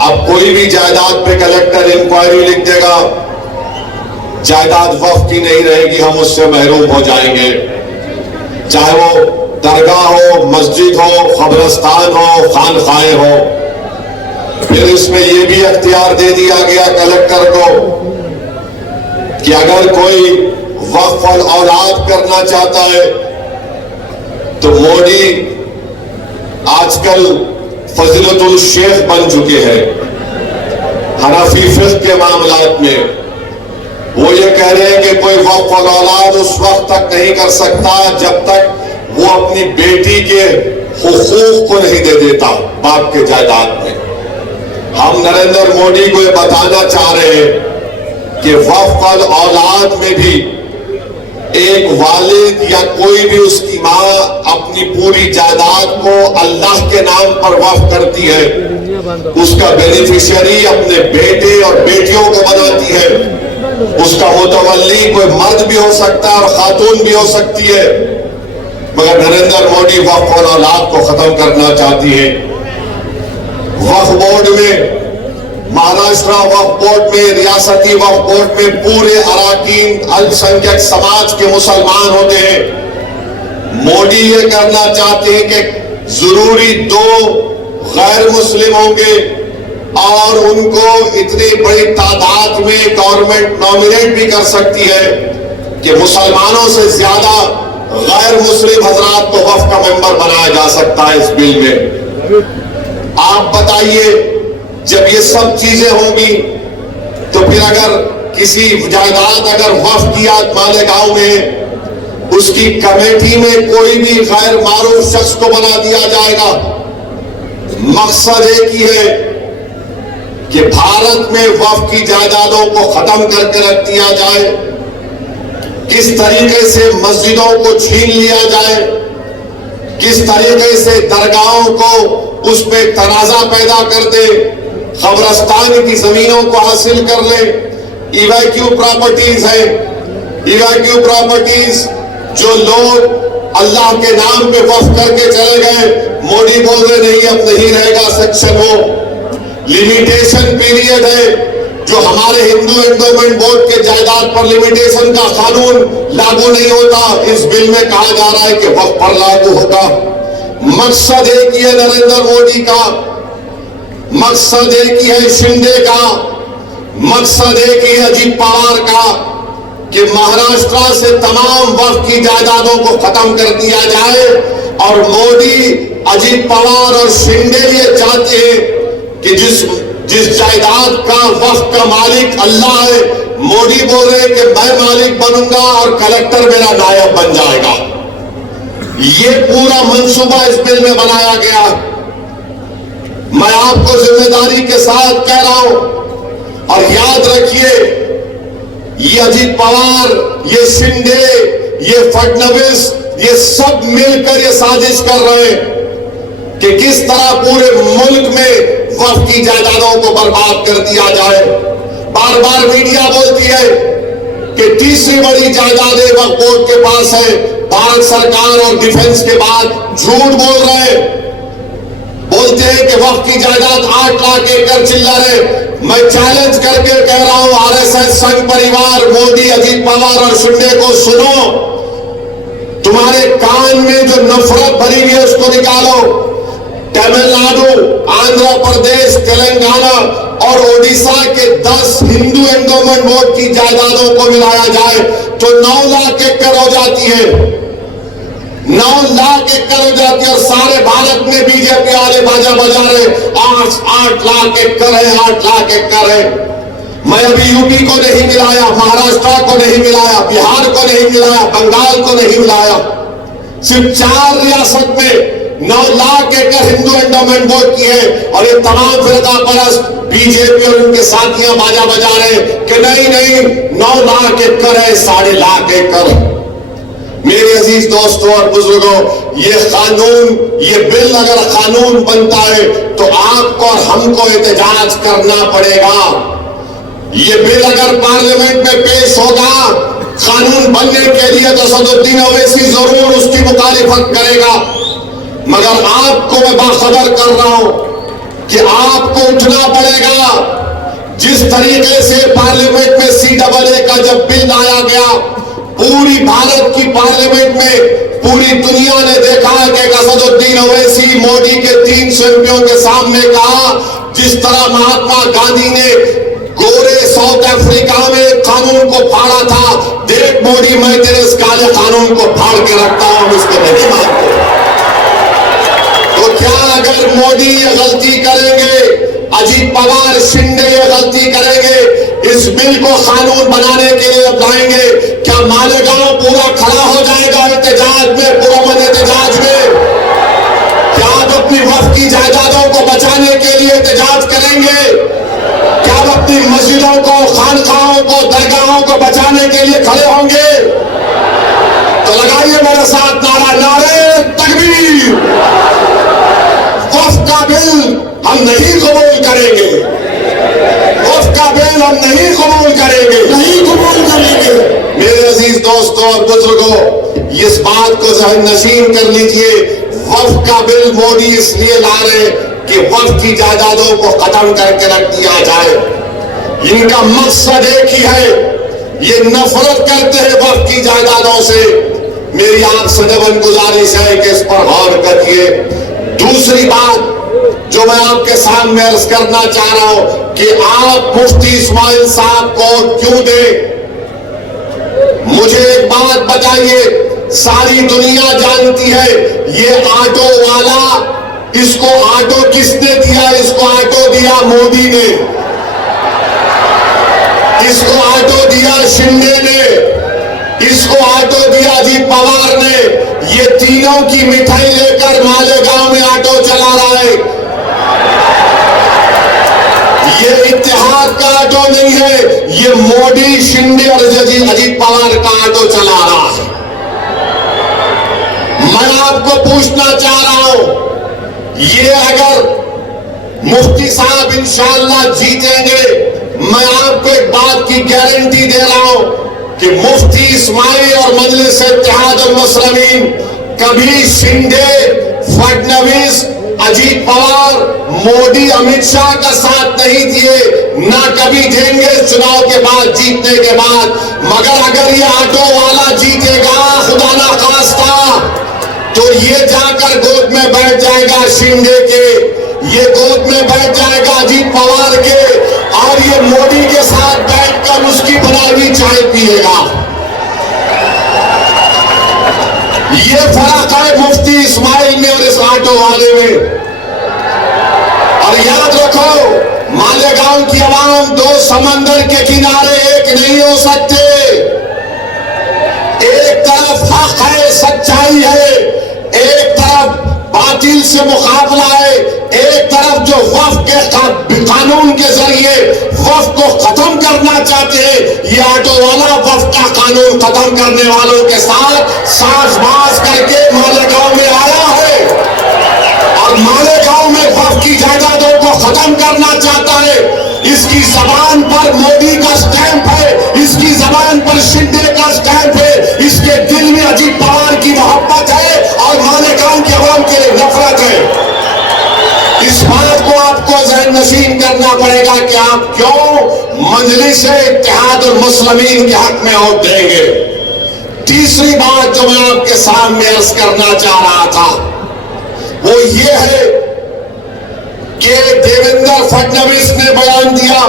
اب کوئی بھی جائیداد پہ کلیکٹر انکوائری لکھ دے گا، جائیداد وقف کی نہیں رہے گی، ہم اس سے محروم ہو جائیں گے، چاہے وہ درگاہ ہو، مسجد ہو، قبرستان ہو، خانقاہیں ہو۔ پھر اس میں یہ بھی اختیار دے دیا گیا کلیکٹر کو کہ اگر کوئی وقف الاولاد کرنا چاہتا ہے تو مودی آج کل فضیلت الشیخ بن چکے ہیں حنفی فقہ کے معاملات میں۔ وہ یہ کہہ رہے ہیں کہ کوئی وقف الاولاد اس وقت تک نہیں کر سکتا جب تک وہ اپنی بیٹی کے حقوق کو نہیں دے دیتا باپ کے جائیداد میں۔ ہم نریندر مودی کو یہ بتانا چاہ رہے ہیں کہ وقف الاولاد میں بھی ایک والد یا کوئی بھی اس کی ماں اپنی پوری جائیداد کو اللہ کے نام پر وقف کرتی ہے، اس کا بینیفیشری اپنے بیٹے اور بیٹیوں کو بناتی ہے، اس کا متولی کوئی مرد بھی ہو سکتا ہے اور خاتون بھی ہو سکتی ہے، مگر نریندر مودی وقف الاولاد کو ختم کرنا چاہتی ہے۔ وقف بورڈ میں، مہاراشٹرا وقف بورڈ میں، ریاستی وقف بورڈ میں پورے اراکین الپسنکھیک سماج کے مسلمان ہوتے ہیں۔ مودی یہ کرنا چاہتے ہیں کہ ضروری 2 غیر مسلم ہوں گے اور ان کو اتنی بڑی تعداد میں گورنمنٹ نامینیٹ بھی کر سکتی ہے کہ مسلمانوں سے زیادہ غیر مسلم حضرات کو وقف کا ممبر بنایا جا سکتا ہے اس بل میں۔ آپ بتائیے جب یہ سب چیزیں ہوں گی تو پھر اگر کسی جائیداد اگر وقف کیا مالیگاؤں میں، اس کی کمیٹی میں کوئی بھی غیر معروف شخص کو بنا دیا جائے گا۔ مقصد ایک ہی ہے کہ بھارت میں وقف کی جائیدادوں کو ختم کر کے رکھ دیا جائے، کس طریقے سے مسجدوں کو چھین لیا جائے، کس طریقے سے درگاہوں کو اس پہ تنازع پیدا کر دے، قبرستان کی زمینوں کو حاصل کر لے۔ ایویکیو پراپرٹیز ہیں، ایویکیو پراپرٹیز جو لوگ اللہ کے نام پہ وقف کر کے چلے گئے، مودی بول رہے نہیں اب نہیں رہے گا سیکشن وہ۔ لیمیٹیشن پیریڈ ہے جو ہمارے ہندو انڈومنٹ بورڈ کے جائیداد پر لیمیٹیشن کا قانون لاگو نہیں ہوتا، اس بل میں کہا جا رہا ہے کہ وقف پر لاگو ہوگا۔ مقصد ایک ہی ہے نریندر مودی کا، مقصد ایک ہی ہے شندے کا، مقصد ایک ہی ہے اجیت پوار کا کہ مہاراشٹرا سے تمام وقف کی جائیدادوں کو ختم کر دیا جائے۔ اور مودی، اجیت پوار اور شندے یہ چاہتے ہیں کہ جس جائیداد کا وقف کا مالک اللہ ہے، مودی بول رہے ہیں کہ میں مالک بنوں گا اور کلیکٹر میرا نائب بن جائے گا۔ یہ پورا منصوبہ اس بل میں بنایا گیا۔ میں آپ کو ذمہ داری کے ساتھ کہہ رہا ہوں اور یاد رکھیے، یہ اجیت پوار، یہ شندے، یہ فڈنویس، یہ سب مل کر یہ سازش کر رہے ہیں کہ کس طرح پورے ملک میں وقف کی جائیدادوں کو برباد کر دیا جائے۔ بار بار میڈیا بولتی ہے کہ تیسری بڑی جائیدادیں وقف بورڈ کے پاس ہے، بھارت سرکار اور ڈیفنس کے بعد جھوٹ بول رہے ہیں۔ بولتے ہیں کہ وقف کی جائیداد 8 لاکھ ایکڑ چلر ہے۔ میں چیلنج کر کے کہہ رہا ہوں آر ایس ایس سنگھ پریوار، مودی، اجیت پوار اور شندے کو سنو، تمہارے کان میں جو نفرت بھری ہوئی ہے اس کو نکالو۔ تمل ناڈو، آندھرا پردیش، تلنگانہ اور اوڈیشہ کے 10 ہندو انڈومنٹ بورڈ کی جائیدادوں کو ملایا جائے تو 9 لاکھ ایکڑ ہو جاتی ہے، 9 لاکھ ایکڑ ہو جاتی ہے۔ اور سارے بھارت میں بی جے پی والے باجا بجا رہے 8 لاکھ ایکڑ ہے، 8 لاکھ ایکڑ ہے۔ میں ابھی یو پی کو نہیں ملایا، مہاراشٹر کو نہیں ملایا، بہار کو نہیں ملایا، بنگال کو نہیں ملایا، صرف 4 ریاست میں 9 لاکھ ایکڑ ہندو انڈومنٹ بورڈ کی ہے۔ اور یہ تمام فرقہ پرست بی جے پی اور ان کے ساتھیاں باجا بجا رہے کہ نہیں 9 لاکھ ایکڑ ہے، 7.5 لاکھ ایکڑ۔ میرے عزیز دوستوں اور بزرگوں، یہ قانون، یہ بل اگر قانون بنتا ہے تو آپ کو اور ہم کو احتجاج کرنا پڑے گا۔ یہ بل اگر پارلیمنٹ میں پیش ہوگا قانون بننے کے لیے تو اسد الدین اویسی ضرور اس کی مخالفت کرے گا، مگر آپ کو میں باخبر کر رہا ہوں کہ آپ کو اٹھنا پڑے گا. جس طریقے سے پارلیمنٹ میں CAA کا جب بل آیا گیا, پوری بھارت کی پارلیمنٹ میں پوری دنیا نے دیکھا کہ اسد الدین اویسی مودی کے 300 MPوں کے سامنے کہا, جس طرح مہاتما گاندھی نے گورے ساؤتھ افریقہ میں قانون کو پھاڑا تھا, دیکھ مودی میں تیرے اس کالے قانون کو پھاڑ کے رکھتا ہوں, اس کو نہیں مانتے. تو کیا اگر مودی یہ غلطی کریں گے, اجیت پوار شنڈے یہ غلطی کریں گے, اس بل کو قانون بنانے کے لیے لائیں گے, کیا مالیگاؤں پورا کھڑا ہو جائے گا احتجاج میں, پرامن احتجاج میں؟ کیا آپ اپنی وقف کی جائیدادوں کو بچانے کے لیے احتجاج کریں گے؟ کیا آپ اپنی مسجدوں کو, خانقاہوں کو, درگاہوں کو بچانے کے لیے کھڑے ہوں گے؟ تو لگائیے میرے ساتھ نعرہ, نعرہ تکبیر. وقف کا بل ہم نہیں قبول کریں گے, وقف کا بل ہم نہیں قبول کریں گے, نہیں قبول کریں گے. میرے عزیز دوستوں اور بزرگوں, اس بات کو ذہن نشین کر لیجئے, وقف کا بل مودی اس لیے لا رہے کہ وقف کی جائیدادوں کو ختم کر کے رکھ دیا جائے. ان کا مقصد ایک ہی ہے, یہ نفرت کرتے ہیں وقف کی جائیدادوں سے. میری آپ سے نبن گزارش ہے کہ اس پر غور کریے. دوسری بات جو میں آپ کے سامنے عرض کرنا چاہ رہا ہوں کہ آپ مفتی اسماعیل صاحب کو کیوں دیں؟ مجھے ایک بات بتائیے, ساری دنیا جانتی ہے یہ آٹو والا, اس کو آٹو کس نے دیا؟ اس کو آٹو دیا مودی نے, اس کو آٹو دیا شنڈے نے, اس کو آٹو دیا اجیت پوار نے. یہ تینوں کی مٹھائی لے کر مالیگاؤں میں آٹو چلا رہا ہے. یہ اتحاد کا آٹو نہیں ہے, یہ مودی, شنڈے اور اجیت پوار کا آٹو چلا رہا ہے. میں آپ کو پوچھنا چاہ رہا ہوں, یہ اگر مفتی صاحب انشاءاللہ جیتیں گے, میں آپ کو ایک بات کی گارنٹی دے رہا ہوں کہ مفتی اسماعیل اور مجلس اتحاد المسلمین کبھی شنڈے, فڈنویس, اجیت پوار, مودی, امت شاہ کا ساتھ نہیں دیے, نہ کبھی دیں گے چناؤ کے بعد, جیتنے کے بعد. مگر اگر یہ آٹو والا جیتے گا خدا نہ خواستہ, تو یہ جا کر گود میں بیٹھ جائے گا شنڈے کے, یہ گود میں بیٹھ جائے گا اجیت پوار کے, اور یہ مودی کے ساتھ بیٹھ کر اس کی بنائی ہوئی چائے پیے گا. یہ فرق ہے مفتی اسماعیل میں اور اس آٹو والے میں. اور یاد رکھو, مالیگاؤں کی عوام دو سمندر کے کنارے ایک نہیں ہو سکتے. ایک طرف حق ہے, سچائی ہے, ایک طرف باطل سے مقابلہ ہے, ایک طرف جو وقف کے قانون کے ذریعے وقف کو ختم کرنا چاہتے ہیں, یہ آٹو والا وقف کا قانون ختم کرنے والوں کے ساتھ ساز باز کر کے مالیگاؤں میں آیا ہے, اور مالیگاؤں میں وقف کی جائیدادوں کو ختم کرنا چاہتا ہے. اس کی زبان پر مودی کا سٹیمپ ہے, اس کی زبان پر شنڈے کا سٹیمپ ہے, اس کے دل میں اجیت پوار کی محبت ہے اور مالیگاؤں کے عوام کے لیے نفرت ہے. اس بات کو آپ کو ذہن نشین کرنا پڑے گا کہ آپ کیوں مجلس اتحاد المسلمین کے حق میں ووٹ دیں گے. تیسری بات جو میں آپ کے سامنے عرض کرنا چاہ رہا تھا وہ یہ ہے کہ دیویندر فڈنویس نے بیان دیا,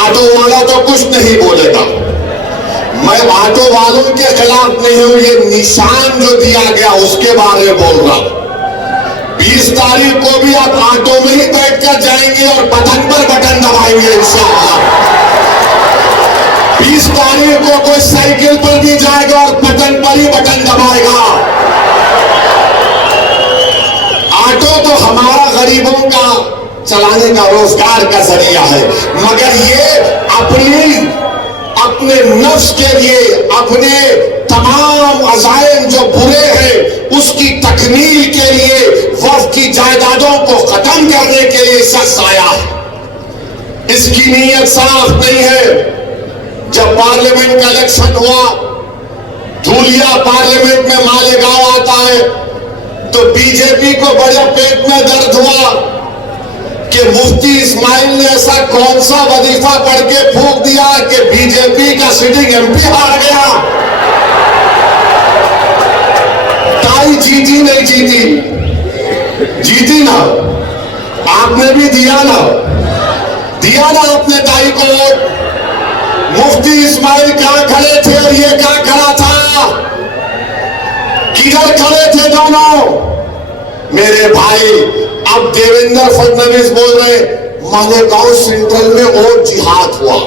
آٹو والا تو کچھ نہیں بولے گا. میں آٹو والوں کے خلاف نہیں ہوں, یہ نشان جو دیا گیا اس کے بارے میں بول رہا ہوں. 20 تاریخ کو بھی آپ آٹو میں ہی بیٹھ کر جائیں گے اور بٹن پر بٹن دبائیں گے انشاءاللہ. 20 تاریخ کو کوئی سائیکل پر بھی جائے گا اور بٹن پر ہی بٹن دبائے گا. آٹو تو ہمارا غریبوں کا چلانے کا روزگار کا ذریعہ ہے, مگر یہ اپنے نفس کے لیے, اپنے تمام عزائم جو برے ہیں اس کی تکمیل کے لیے, وقف کی جائیدادوں کو ختم کرنے کے لیے شخص آیا. اس کی نیت صاف نہیں ہے. جب پارلیمنٹ کا الیکشن ہوا, دھولیا پارلیمنٹ میں مالیگاؤں آتا ہے, تو بی جے پی کو بڑے پیٹ میں درد ہوا کہ مفتی اسماعیل نے ایسا کون سا وظیفہ پڑھ کے پھونک دیا کہ بی جے پی کا سٹنگ ایم پی ہار گیا. ٹائی جیتی نہیں جیتی نا, آپ نے بھی دیا نا آپ نے ٹائی کو. مفتی اسماعیل کہاں کھڑے تھے اور یہ کہاں کھڑا تھا؟ کدھر کھڑے تھے دونوں؟ میرے بھائی, اب دیویندر فڈنویس بول رہے مالیگاؤں سینٹرل میں اور جہاد ہوا,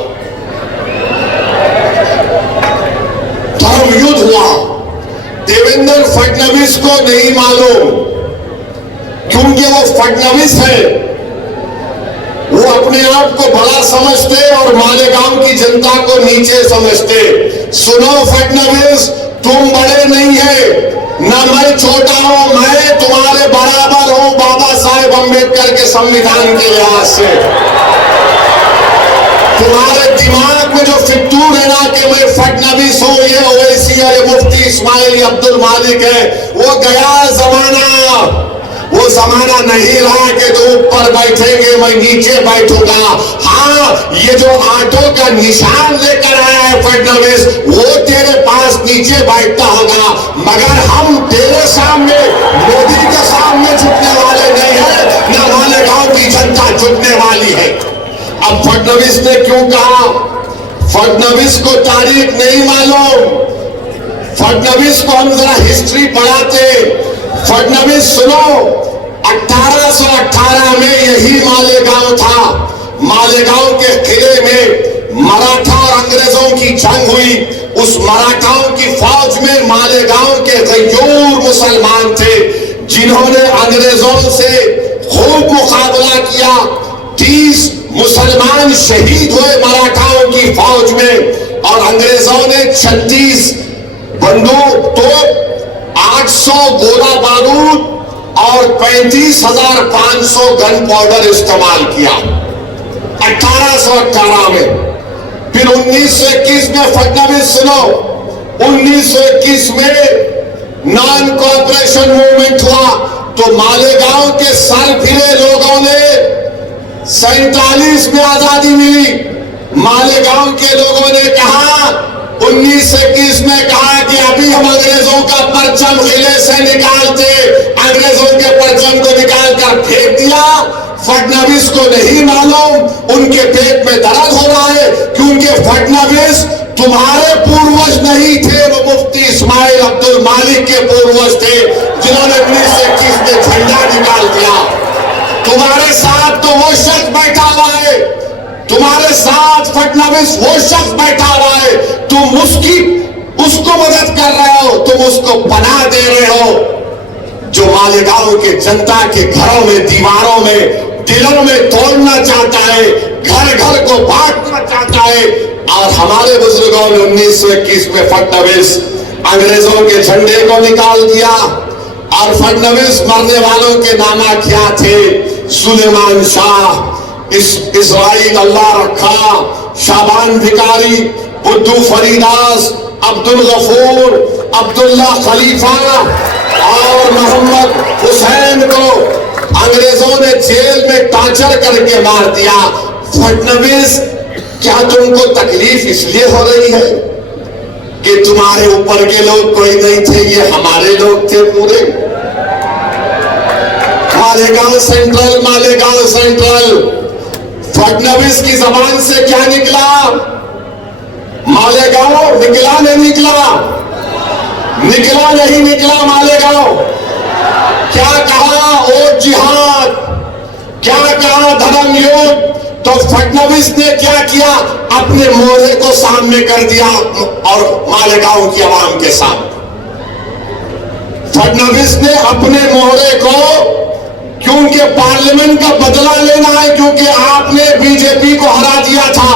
دھرم یدھ ہوا. دیویندر فڈنویس کو نہیں معلوم, کیونکہ وہ فڈنویس ہے, وہ اپنے آپ کو بڑا سمجھتے اور مالیگاؤں کی جنتا کو نیچے سمجھتے. سنو فڈنویس, تم بڑے نہیں ہیں, نہ میں چھوٹا ہوں, میں تمہارے برابر ہوں بابا صاحب امبیڈکر کے سمویدھان کے لحاظ سے. تمہارے دماغ میں جو فطور ہے نا کہ میں فڈنویس ہوں, یہ اویسی ہے, یہ مفتی اسماعیل, یہ عبد المالک ہے, وہ گیا زمانہ. وہ زمانہ نہیں رہا کہ تو اوپر بیٹھیں گے میں نیچے بیٹھوں گا. ہاں, یہ جو آٹو کا نشان لے کر آیا ہے فڈنویس, وہ تیرے پاس نیچے بیٹھتا ہوگا, مگر ہم تیرے سامنے, مودی کے سامنے جھکنے والے نہیں ہیں, نہ مالیگاؤں کی جنتا جھکنے والی ہے. اب فڈنویس نے کیوں کہا؟ فڈنویس کو تاریخ نہیں معلوم. فڈنویس کو ہم ذرا ہسٹری پڑھاتے. فڈنویس سنو, 1818 میں یہی مالیگاؤں تھا. مالیگاؤں کے قلعے میں مراٹھا اور انگریزوں کی جنگ ہوئی. اس مراٹھاؤں کی فوج میں مالیگاؤں کے غیور مسلمان تھے, جنہوں نے انگریزوں سے خوب مقابلہ کیا. 30 مسلمان شہید ہوئے مراٹھاؤں کی فوج میں, اور انگریزوں نے 36 بندوق توپ, 800 گولہ بارود اور 35,500 گن پاؤڈر استعمال کیا 1818 میں. پھر 1921 میں فڈنویس سنو, 1921 میں نان کوآپریشن موومنٹ ہوا, تو مالیگاؤں کے سر پھرے لوگوں نے 47 میں آزادی ملی. مالیگاؤں کے لوگوں نے کہا 1921 میں کہا کہ ابھی ہم انگریزوں کا پرچم قلعے سے نکالتے, انگریزوں کے پرچم کو نکال کر پھینک دیا. فڈنویس کو نہیں معلوم ان کے پیٹ میں درد ہو رہا ہے, کیونکہ فڈنویس تمہارے پوروج نہیں تھے, وہ مفتی اسماعیل عبد المالک کے پوروج تھے, جنہوں نے 1921 میں جھنڈا نکال دیا. تمہارے ساتھ تو وہ شخص بیٹھا ہوا ہے, تمہارے ساتھ فڈنویس وہ شخص بیٹھا ہوا ہے, تم اس کو مدد کر رہے ہو, تم اس کو پناہ دے رہے ہو, جو مالیگاؤں کے جنتا کے گھروں میں, دیواروں میں, دلوں میں توڑنا چاہتا ہے, گھر گھر کو بانٹنا چاہتا ہے. اور ہمارے بزرگوں نے 1921 میں فڈنویس انگریزوں کے جھنڈے کو نکال دیا. اور فڈنویس مرنے والوں کے نامہ کیا تھے؟ سلیمان شاہ, اسرائیل اللہ رکھا, شابان بھکاری, بدو فریداس, عبد الغفور, عبداللہ خلیفہ اور محمد حسین کو انگریزوں نے جیل میں ٹارچر کر کے مار دیا. فڈنویس, کیا تم کو تکلیف اس لیے ہو رہی ہے کہ تمہارے اوپر کے لوگ کوئی نہیں تھے, یہ ہمارے لوگ تھے پورے؟ مالیگاؤں سینٹرل, فڈنویس کی زبان سے کیا نکلا؟ مالیگاؤں نکلا نہیں نکلا مالیگاؤں. کیا کہا؟ او جہاد, کیا کہا؟ دھرم یدھ. تو فڈنویس نے کیا کیا؟ اپنے مورے کو سامنے کر دیا اور مالیگاؤں کی عوام کے سامنے. فڈنویس نے اپنے مورے کو, کیونکہ پارلیمنٹ کا بدلہ لینا ہے, کیونکہ آپ نے بی جے پی کو ہرا دیا تھا,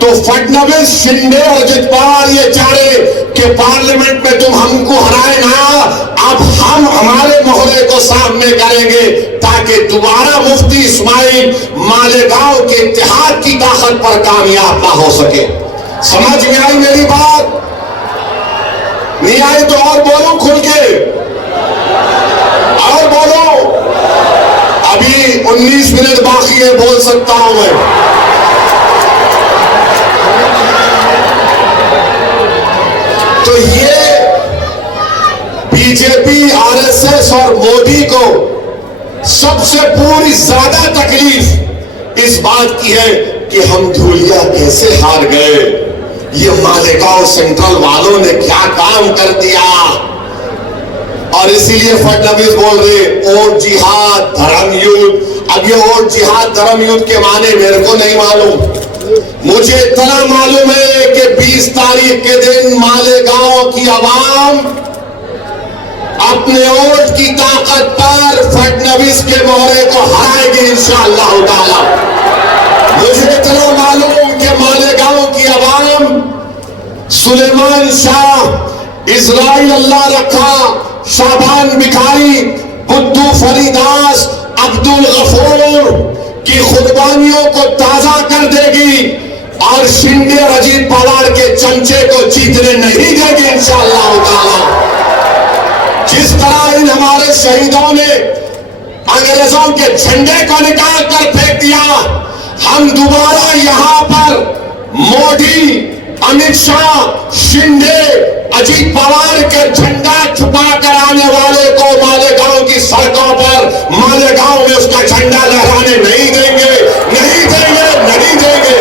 تو فڈنویس, شنڈے اور اجیت پوار یہ چاہ رہے کہ پارلیمنٹ میں تم ہم کو ہرائے نا, اب ہم ہمارے مہرے کو سامنے کریں گے تاکہ دوبارہ مفتی اسماعیل مالیگاؤں کے اتحاد کی طاقت پر کامیاب نہ ہو سکے. سمجھ میں آئی میری بات؟ نہیں آئی تو اور بولو کھل کے, اور بولو. ابھی 19 منٹ باقی ہے، بول سکتا ہوں میں۔ تو یہ بی جے پی، آر ایس ایس اور مودی کو سب سے پوری زیادہ تکلیف اس بات کی ہے کہ ہم دھولیا کیسے ہار گئے، یہ مالیگاؤں سینٹرل والوں نے کیا کام کر دیا۔ اور اسی لیے فڈنویس بول رہے اور جہاد دھرم یدھ۔ اب یہ اور جہاد دھرم یدھ کے معنی میرے کو نہیں معلوم، مجھے اتنا معلوم ہے کہ 20 تاریخ کے دن مالیگاؤں کی عوام اپنے ووٹ کی طاقت پر فڈنویس کے مہرے کو ہرائے گی انشاءاللہ تعالی۔ مجھے اتنا معلوم کہ مالیگاؤں کی عوام سلیمان شاہ، اسرائیل اللہ رکھا، شابان بکھاری، بدھو فریداس، عبد الغفور کی قربانیوں کو تازہ کر دے گی اور شنڈے اور اجیت پوار کے چمچے کو جیتنے نہیں دے گی انشاءاللہ تعالی۔ جس طرح ان ہمارے شہیدوں نے انگریزوں کے جھنڈے کو نکال کر پھینک دیا، ہم دوبارہ یہاں پر مودی، امت شاہ، شنڈے، اجیت پوار کے جھنڈا چھپا کر آنے والے کو مالیگاؤں کی سڑکوں پر، مالیگاؤں میں اس کا جھنڈا لہرانے نہیں دیں گے، نہیں دیں گے، نہیں دیں گے۔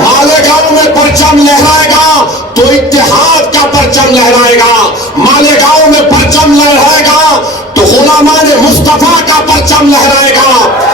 مالیگاؤں میں پرچم لہرائے گا تو اتحاد کا پرچم لہرائے گا، مالیگاؤں میں پرچم لہرائے گا تو غلامان مصطفیٰ کا پرچم لہرائے گا،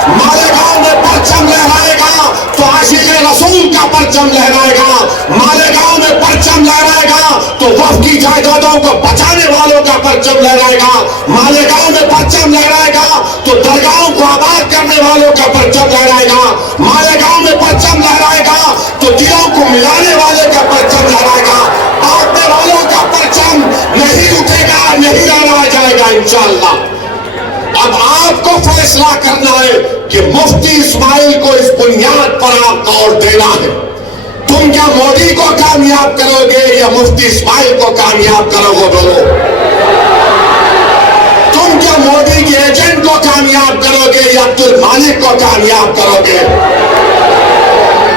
مالیگاؤں میں پرچم لہرائے گا تو عاشق رسول کا پرچم لہرائے گا، مالیگاؤں میں پرچم لہرائے گا تو وقف کی جائیدادوں کو بچانے والوں کا پرچم لہرائے گا، مالیگاؤں میں پرچم لہرائے گا تو درگاہوں کو آباد کرنے والوں کا پرچم لہرائے گا، مالیگاؤں میں پرچم لہرائے گا تو دلوں کو ملانے والے کا پرچم لہرائے گا، بانٹنے والوں کا پرچم نہیں اٹھے گا، نہیں لہرایا جائے گا انشاءاللہ۔ اب آپ کو فیصلہ کرنا ہے کہ مفتی اسماعیل کو اس بنیاد پر آپ کا ووٹ دینا ہے۔ تم کیا مودی کو کامیاب کرو گے یا مفتی اسماعیل کو کامیاب کرو گے؟ بولو، تم کیا مودی کے ایجنٹ کو کامیاب کرو گے یا عبد المالک کو کامیاب کرو گے؟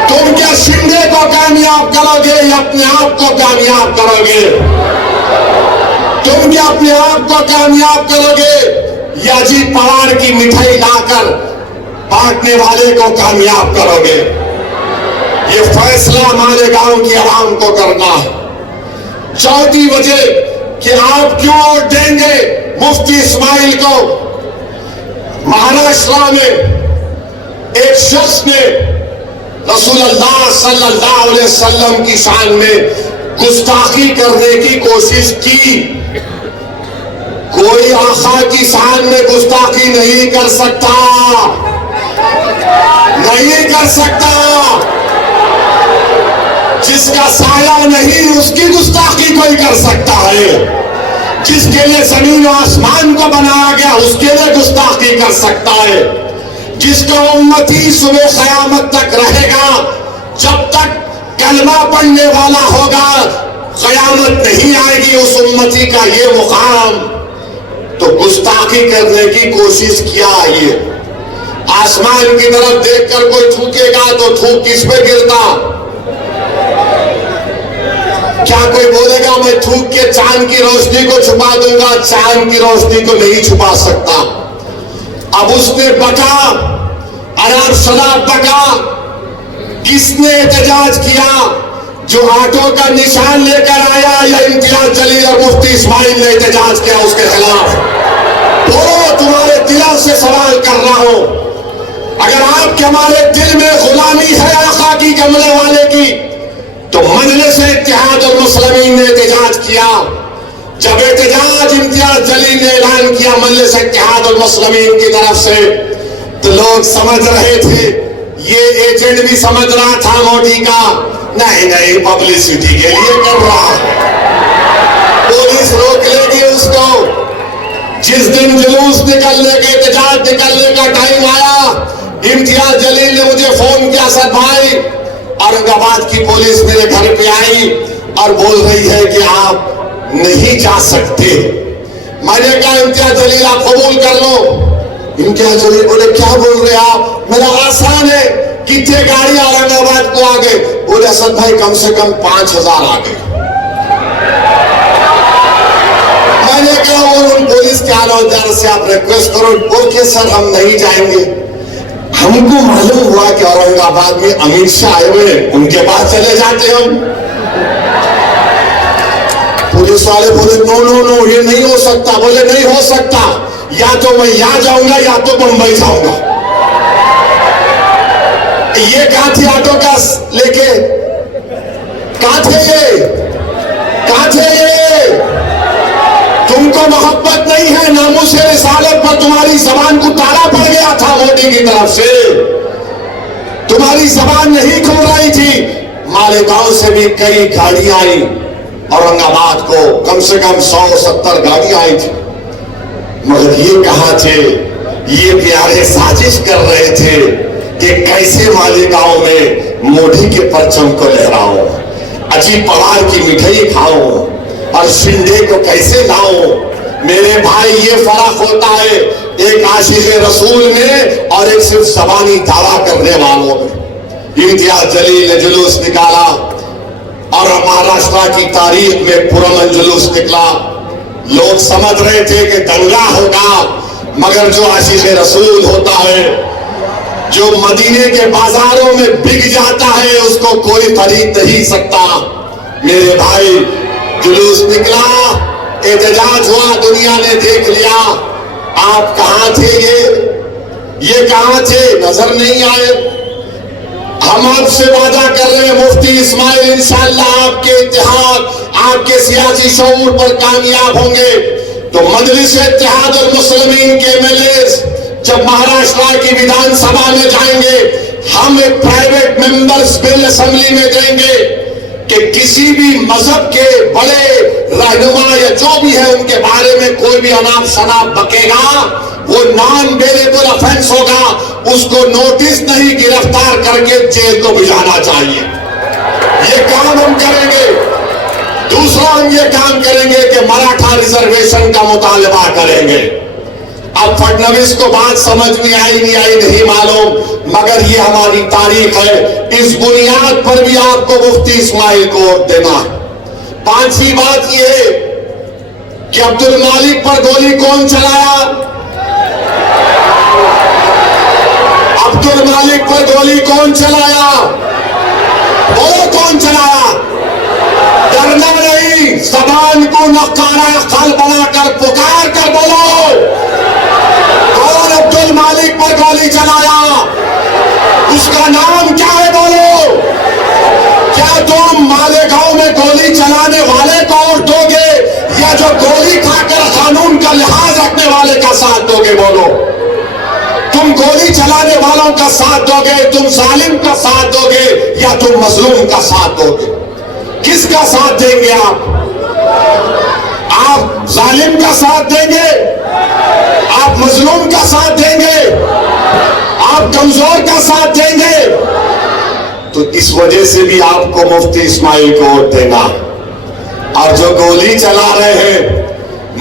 تم کیا شنڈے کو کامیاب کرو گے یا اپنے آپ کو کامیاب کرو گے؟ تم کیا اپنے آپ کو کامیاب کرو گے یا اجیت پوار کی مٹھائی لا کر بانٹنے والے کو کامیاب کرو گے؟ یہ فیصلہ مالیگاؤں کی عوام کو کرنا ہے۔ چوتھی وجہ کہ آپ کیوں ووٹ دیں گے مفتی اسماعیل کو، مہاراشٹر میں ایک شخص نے رسول اللہ صلی اللہ علیہ وسلم کی شان میں گستاخی کرنے کی کوشش کی۔ کوئی آقا کی شان میں گستاخی نہیں کر سکتا، نہیں کر سکتا۔ جس کا سایہ نہیں اس کی گستاخی کوئی کر سکتا ہے، جس کے لیے زمین و آسمان کو بنایا گیا اس کے لیے گستاخی کر سکتا ہے۔ جس کا امتی صبح قیامت تک رہے گا، جب تک کلمہ پڑھنے والا ہوگا قیامت نہیں آئے گی اس امتی کا یہ مقام۔ تو گستاخی کرنے کی کوشش کیا یہ آسمان کی طرف دیکھ کر کوئی تھوکے گا تو تھوک کس پہ گرتا؟ کیا کوئی بولے گا میں تھوک کے چاند کی روشنی کو چھپا دوں گا؟ چاند کی روشنی کو نہیں چھپا سکتا۔ اب اس نے بکا، عرب شراب بکا، کس نے احتجاج کیا؟ جو آٹو کا نشان لے کر آیا یا امتیاز جلیل اور مفتی اسماعیل نے احتجاج کیا اس کے خلاف؟ بولو، تمہارے دلوں سے سوال کر رہا ہوں، اگر آپ کے ہمارے دل میں غلامی ہے آقا کی کملے والے کی تو مجلس اتحاد المسلمین نے احتجاج کیا۔ جب احتجاج امتیاز جلیل نے اعلان کیا مجلس اتحاد المسلمین کی طرف سے تو لوگ سمجھ رہے تھے، یہ ایجنٹ بھی سمجھ رہا تھا مودی کا، نہیں پبلسٹی کے لیے کر رہا، پولیس روک لے گی اس کو۔ جس دن جلوس نکلنے کے احتجاج نکلنے کا ٹائم آیا، امتیاز جلیل نے مجھے فون کیا، سر بھائی اورنگ آباد کی پولیس میرے گھر پہ آئی اور بول رہی ہے کہ آپ نہیں جا سکتے۔ میں نے کہا امتیاز جلیل آپ قبول کر لو، امتیاز جلیل بولے کیا بول رہے آپ؟ میرا آسان ہے، کتنے گاڑیاں اورنگ آباد کو آگے؟ بولے اسد بھائی کم سے کم 5000 آگے۔ میں نے کہا ان پولیس کے اعلیٰ سے آپ ریکویسٹ کرو، اوکے سر ہم نہیں جائیں گے۔ ہم کو معلوم ہوا کہ اورنگ آباد میں امت شاہ آئے ہوئے، ان کے پاس چلے جاتے ہم۔ پولیس والے بولے نو نو نو یہ نہیں ہو سکتا۔ بولے نہیں ہو سکتا، یا تو میں یہاں جاؤں گا یا تو بمبئی جاؤں گا۔ یہ کہاں تھی آٹو کا لے کے؟ کہاں تھے یہ؟ کہاں تھے یہ؟ تم کو محبت نہیں ہے، ناموس رسالت پر تمہاری زبان کو تالا پڑ گیا تھا مودی کی طرف سے، تمہاری زبان نہیں کھل رہی تھی۔ مالیگاؤں سے بھی کئی گاڑیاں آئی، اورنگ آباد کو کم سے کم 170 گاڑیاں آئی تھی، مگر یہ کہاں تھے؟ یہ پیارے سازش کر رہے تھے کہ کیسے مالیگاؤں میں مودی کے پرچم کو لہراؤں، اجیت پوار کی مٹھائی کھاؤں اور شنڈے کو کیسے لاؤں۔ میرے بھائی یہ فرق ہوتا ہے ایک عاشق رسول میں اور ایک صرف زبانی دعویٰ کرنے والوں میں۔ امتیاز جلیل نے جلوس نکالا اور مہاراشٹر کی تاریخ میں پرامن جلوس نکلا۔ لوگ سمجھ رہے تھے کہ دنگا ہوگا، مگر جو عاشق رسول ہوتا ہے، جو مدینے کے بازاروں میں بک جاتا ہے، اس کو کوئی خرید نہیں سکتا۔ میرے بھائی جلوس نکلا، احتجاج ہوا، دنیا نے دیکھ لیا۔ آپ کہاں تھے؟ یہ کہاں تھے؟ نظر نہیں آئے۔ ہم آپ سے وعدہ کر رہے ہیں مفتی اسماعیل انشاءاللہ آپ کے اتحاد، آپ کے سیاسی شعور پر کامیاب ہوں گے تو مجلس اتحاد المسلمین کے ایم ایل ایز جب مہاراشٹر کی ویدھان سبھا میں جائیں گے، ہم ایک پرائیویٹ ممبرز بل اسمبلی میں دیں گے کہ کسی بھی مذہب کے بڑے رہنما یا جو بھی ہے ان کے بارے میں کوئی بھی اناپ شناپ بکے گا، وہ نان بیلیبل افینس ہوگا، اس کو نوٹس نہیں گرفتار کر کے جیل کو بھیجانا چاہیے۔ یہ کام ہم کریں گے۔ دوسرا ہم یہ کام کریں گے کہ مراٹھا ریزرویشن کا مطالبہ کریں گے۔ اب فڈنویس کو بات سمجھ میں آئی نہیں آئی نہیں معلوم، مگر یہ ہماری تاریخ ہے، اس بنیاد پر بھی آپ کو مفتی اسماعیل کو ووٹ دینا ہے۔ پانچویں بات یہ ہے کہ عبد المالک پر گولی کون چلایا؟ عبد المالک پر گولی کون چلایا؟ وہ کون چلایا؟ ڈرنا نہیں، زبان کو نقارہ خل بنا کر پکار کر بولو، کون عبد المالک پر گولی چلایا؟ اس کا نام کیا ہے؟ بولو۔ کیا تم مالیگاؤں میں گولی چلانے والے کو ووٹ دو گے یا جو گولی کھا کر قانون کا لحاظ رکھنے والے کا ساتھ دو گے؟ بولو۔ تم گولی چلانے والوں کا ساتھ دو گے، تم ظالم کا ساتھ دو گے یا تم مظلوم کا ساتھ دو گے؟ کس کا ساتھ دیں گے آپ؟ آپ ظالم کا ساتھ دیں گے؟ آپ مظلوم کا ساتھ دیں گے؟ آپ کمزور کا ساتھ دیں گے؟ تو اس وجہ سے بھی آپ کو مفتی اسماعیل کو ووٹ دینا۔ اور جو گولی چلا رہے ہیں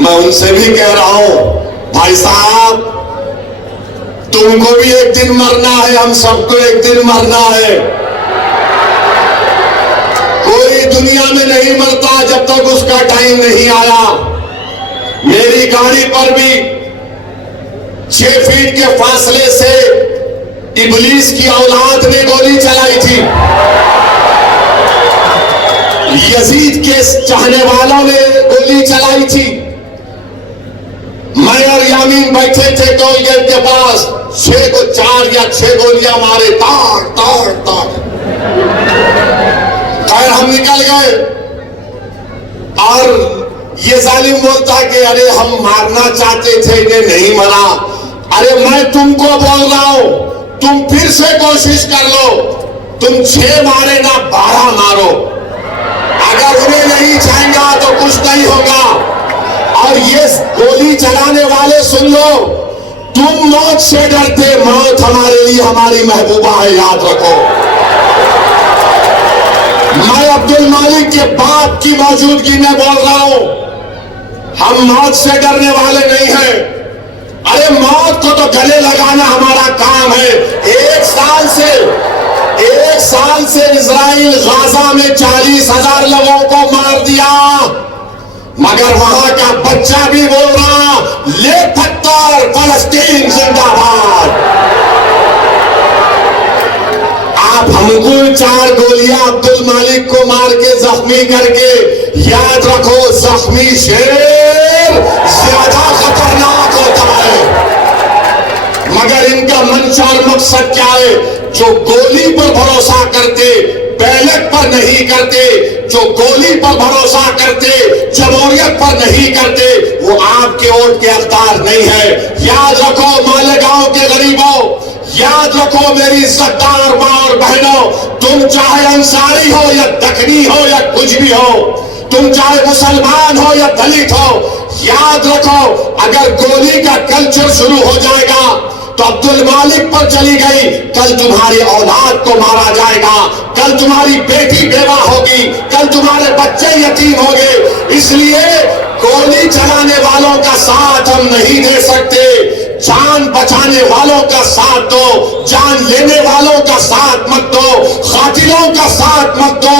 میں ان سے بھی کہہ رہا ہوں، بھائی صاحب تم کو بھی ایک دن مرنا ہے، ہم سب کو ایک دن مرنا ہے۔ کوئی دنیا میں نہیں مرتا جب تک اس کا ٹائم نہیں آیا۔ میری گاڑی پر بھی 6 فیٹ کے فاصلے سے ابلیس کی اولاد نے گولی چلائی تھی، یزید کے چاہنے والوں نے گولی چلائی تھی۔ میں اور یامین بیٹھے تھے ٹول گیٹ کے پاس، 6 کو 4 یا 6 گولیاں مارے، تاڑ تاڑ تاڑ۔ خیر ہم نکل گئے اور یہ ظالم بولتا کہ ارے ہم مارنا چاہتے تھے انہیں نہیں مرا۔ ارے میں تم کو بول رہا ہوں تم پھر سے کوشش کر لو، تم 6 مارے نہ 12 مارو، اگر انہیں نہیں جائیں گا تو کچھ نہیں ہوگا۔ اور یہ گولی چلانے والے سن لو، تم موت سے ڈرتے، موت ہمارے لیے ہماری محبوبہ ہے، یاد رکھو۔ میں عبد المالک کے باپ کی موجودگی میں بول رہا ہوں، ہم موت سے ڈرنے والے نہیں ہیں، ارے موت کو تو گلے لگانا ہمارا کام ہے. ایک سال سے اسرائیل غزہ میں 40,000 لوگوں کو مار دیا, مگر وہاں کا بچہ بھی بول رہا لے پتھر فلسطین زندہ باد. آپ ہم کو 4 گولیاں عبد المالک کو مار کے زخمی کر کے, یاد رکھو زخمی شیر زیادہ خطرناک ہوتا ہے. مگر ان کا منشا اور مقصد کیا ہے؟ جو گولی پر بھروسہ کرتے, بیلٹ پر نہیں کرتے, جو گولی پر بھروسہ کرتے, جمہوریت پر نہیں کرتے, وہ آپ کے ووٹ کے حقدار نہیں ہے. یاد رکھو مالیگاؤں کے غریبوں, یاد رکھو میری عزت دار ماں اور بہنوں, تم چاہے انصاری ہو یا دکنی ہو یا کچھ بھی ہو, تم چاہے مسلمان ہو یا دلت ہو, یاد رکھو اگر گولی کا کلچر شروع ہو جائے گا تو عبد المالک پر چلی گئی, کل تمہاری اولاد کو مارا جائے گا, کل تمہاری بیٹی بیوہ ہوگی, کل تمہارے بچے یتیم ہوں گے. اس لیے گولی چلانے والوں کا ساتھ ہم نہیں دے سکتے. جان بچانے والوں کا ساتھ دو, جان لینے والوں کا ساتھ مت دو, قاتلوں کا ساتھ مت دو,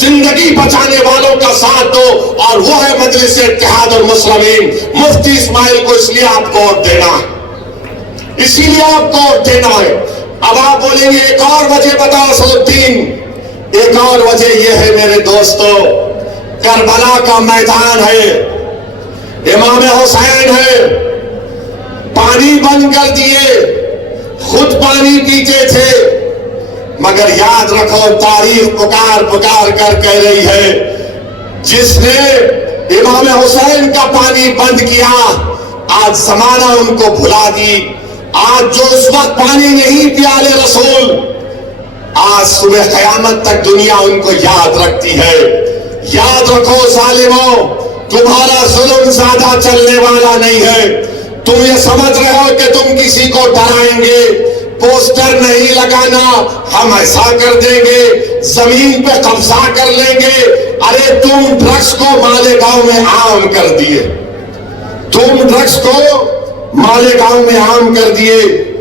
زندگی بچانے والوں کا ساتھ دو. اور وہ ہے مجلس اتحاد المسلمین. مفتی اسماعیل کو اس لیے آپ کو ووٹ دینا ہے, اسی لیے آپ کو ووٹ دینا ہے. اب آپ بولیں گے ایک اور وجہ بتاؤ اسدالدین. ایک اور وجہ یہ ہے میرے دوستو, کربلا کا میدان ہے, امام حسین ہے, پانی بند کر دیے, خود پانی پیتے تھے, مگر یاد رکھو تاریخ پکار پکار کر کہہ رہی ہے جس نے امام حسین کا پانی بند کیا آج زمانہ ان کو بھلا دی. آج جو اس وقت پانی نہیں پیالے رسول, آج صبح قیامت تک دنیا ان کو یاد رکھتی ہے. یاد رکھو ظالموں, تمہارا ظلم زیادہ چلنے والا نہیں ہے. تم یہ سمجھ رہے ہو کہ تم کسی کو ڈرائیں گے, پوسٹر نہیں لگانا, ہم ایسا کر دیں گے, زمین پہ قبضہ کر لیں گے. ارے تم ڈرگس کو مالیگاؤں میں عام کر دیے, تم ڈرگس کو مالیگاؤں میں عام کر دیے.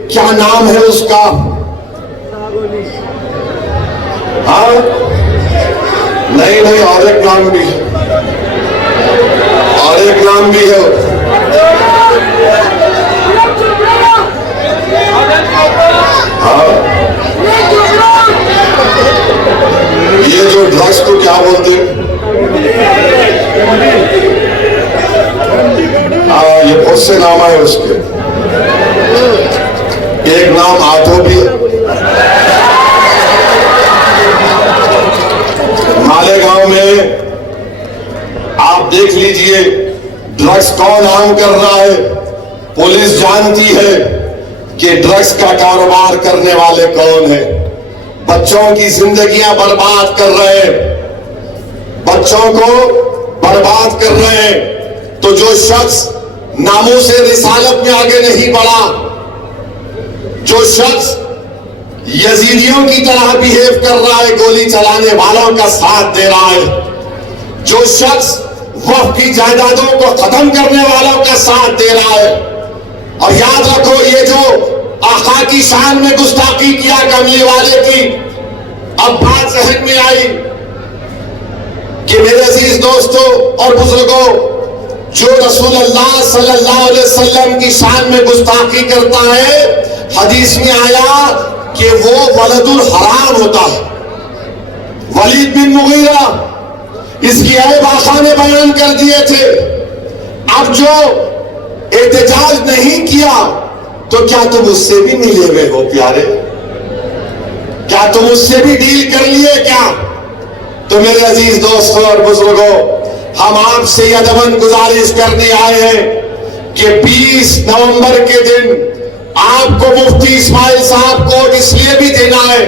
کیا نام ہے اس کا؟ ہاں نہیں, اور ایک نام بھی ہے, اور ایک نام بھی ہے. یہ جو ڈرگس کو کیا بولتے ہیں, یہ بہت سے نام ہے اس کے. ایک نام آٹھو بھی ہے. مالیگاؤں میں آپ دیکھ لیجئے ڈرگس کون عام کر رہا ہے. پولیس جانتی ہے کہ ڈرگس کا کاروبار کرنے والے کون ہیں. بچوں کی زندگیاں برباد کر رہے ہیں, بچوں کو برباد کر رہے ہیں. تو جو شخص ناموس رسالت میں آگے نہیں بڑھا, جو شخص یزیدیوں کی طرح بیہیو کر رہا ہے, گولی چلانے والوں کا ساتھ دے رہا ہے, جو شخص وقف کی جائیدادوں کو ختم کرنے والوں کا ساتھ دے رہا ہے. اور یاد رکھو یہ جو آقا کی شان میں گستاخی کیا کملی والے کی, اب بات ذہن میں آئی کہ میرے عزیز دوستوں اور بزرگوں, جو رسول اللہ صلی اللہ علیہ وسلم کی شان میں گستاخی کرتا ہے, حدیث میں آیا کہ وہ ولد الحرام ہوتا ہے. ولید بن مغیرہ, اس کی عیب آقا نے بیان کر دیے تھے. اب جو احتجاج نہیں کیا تو کیا تم اس سے بھی ملے ہوئے ہو پیارے؟ کیا تم اس سے بھی ڈیل کر لیے کیا؟ تو میرے عزیز دوستوں اور بزرگوں, ہم آپ سے یہ ادباً گزارش کرنے آئے ہیں کہ 20 نومبر کے دن آپ کو مفتی اسماعیل صاحب کو اس لیے بھی دینا ہے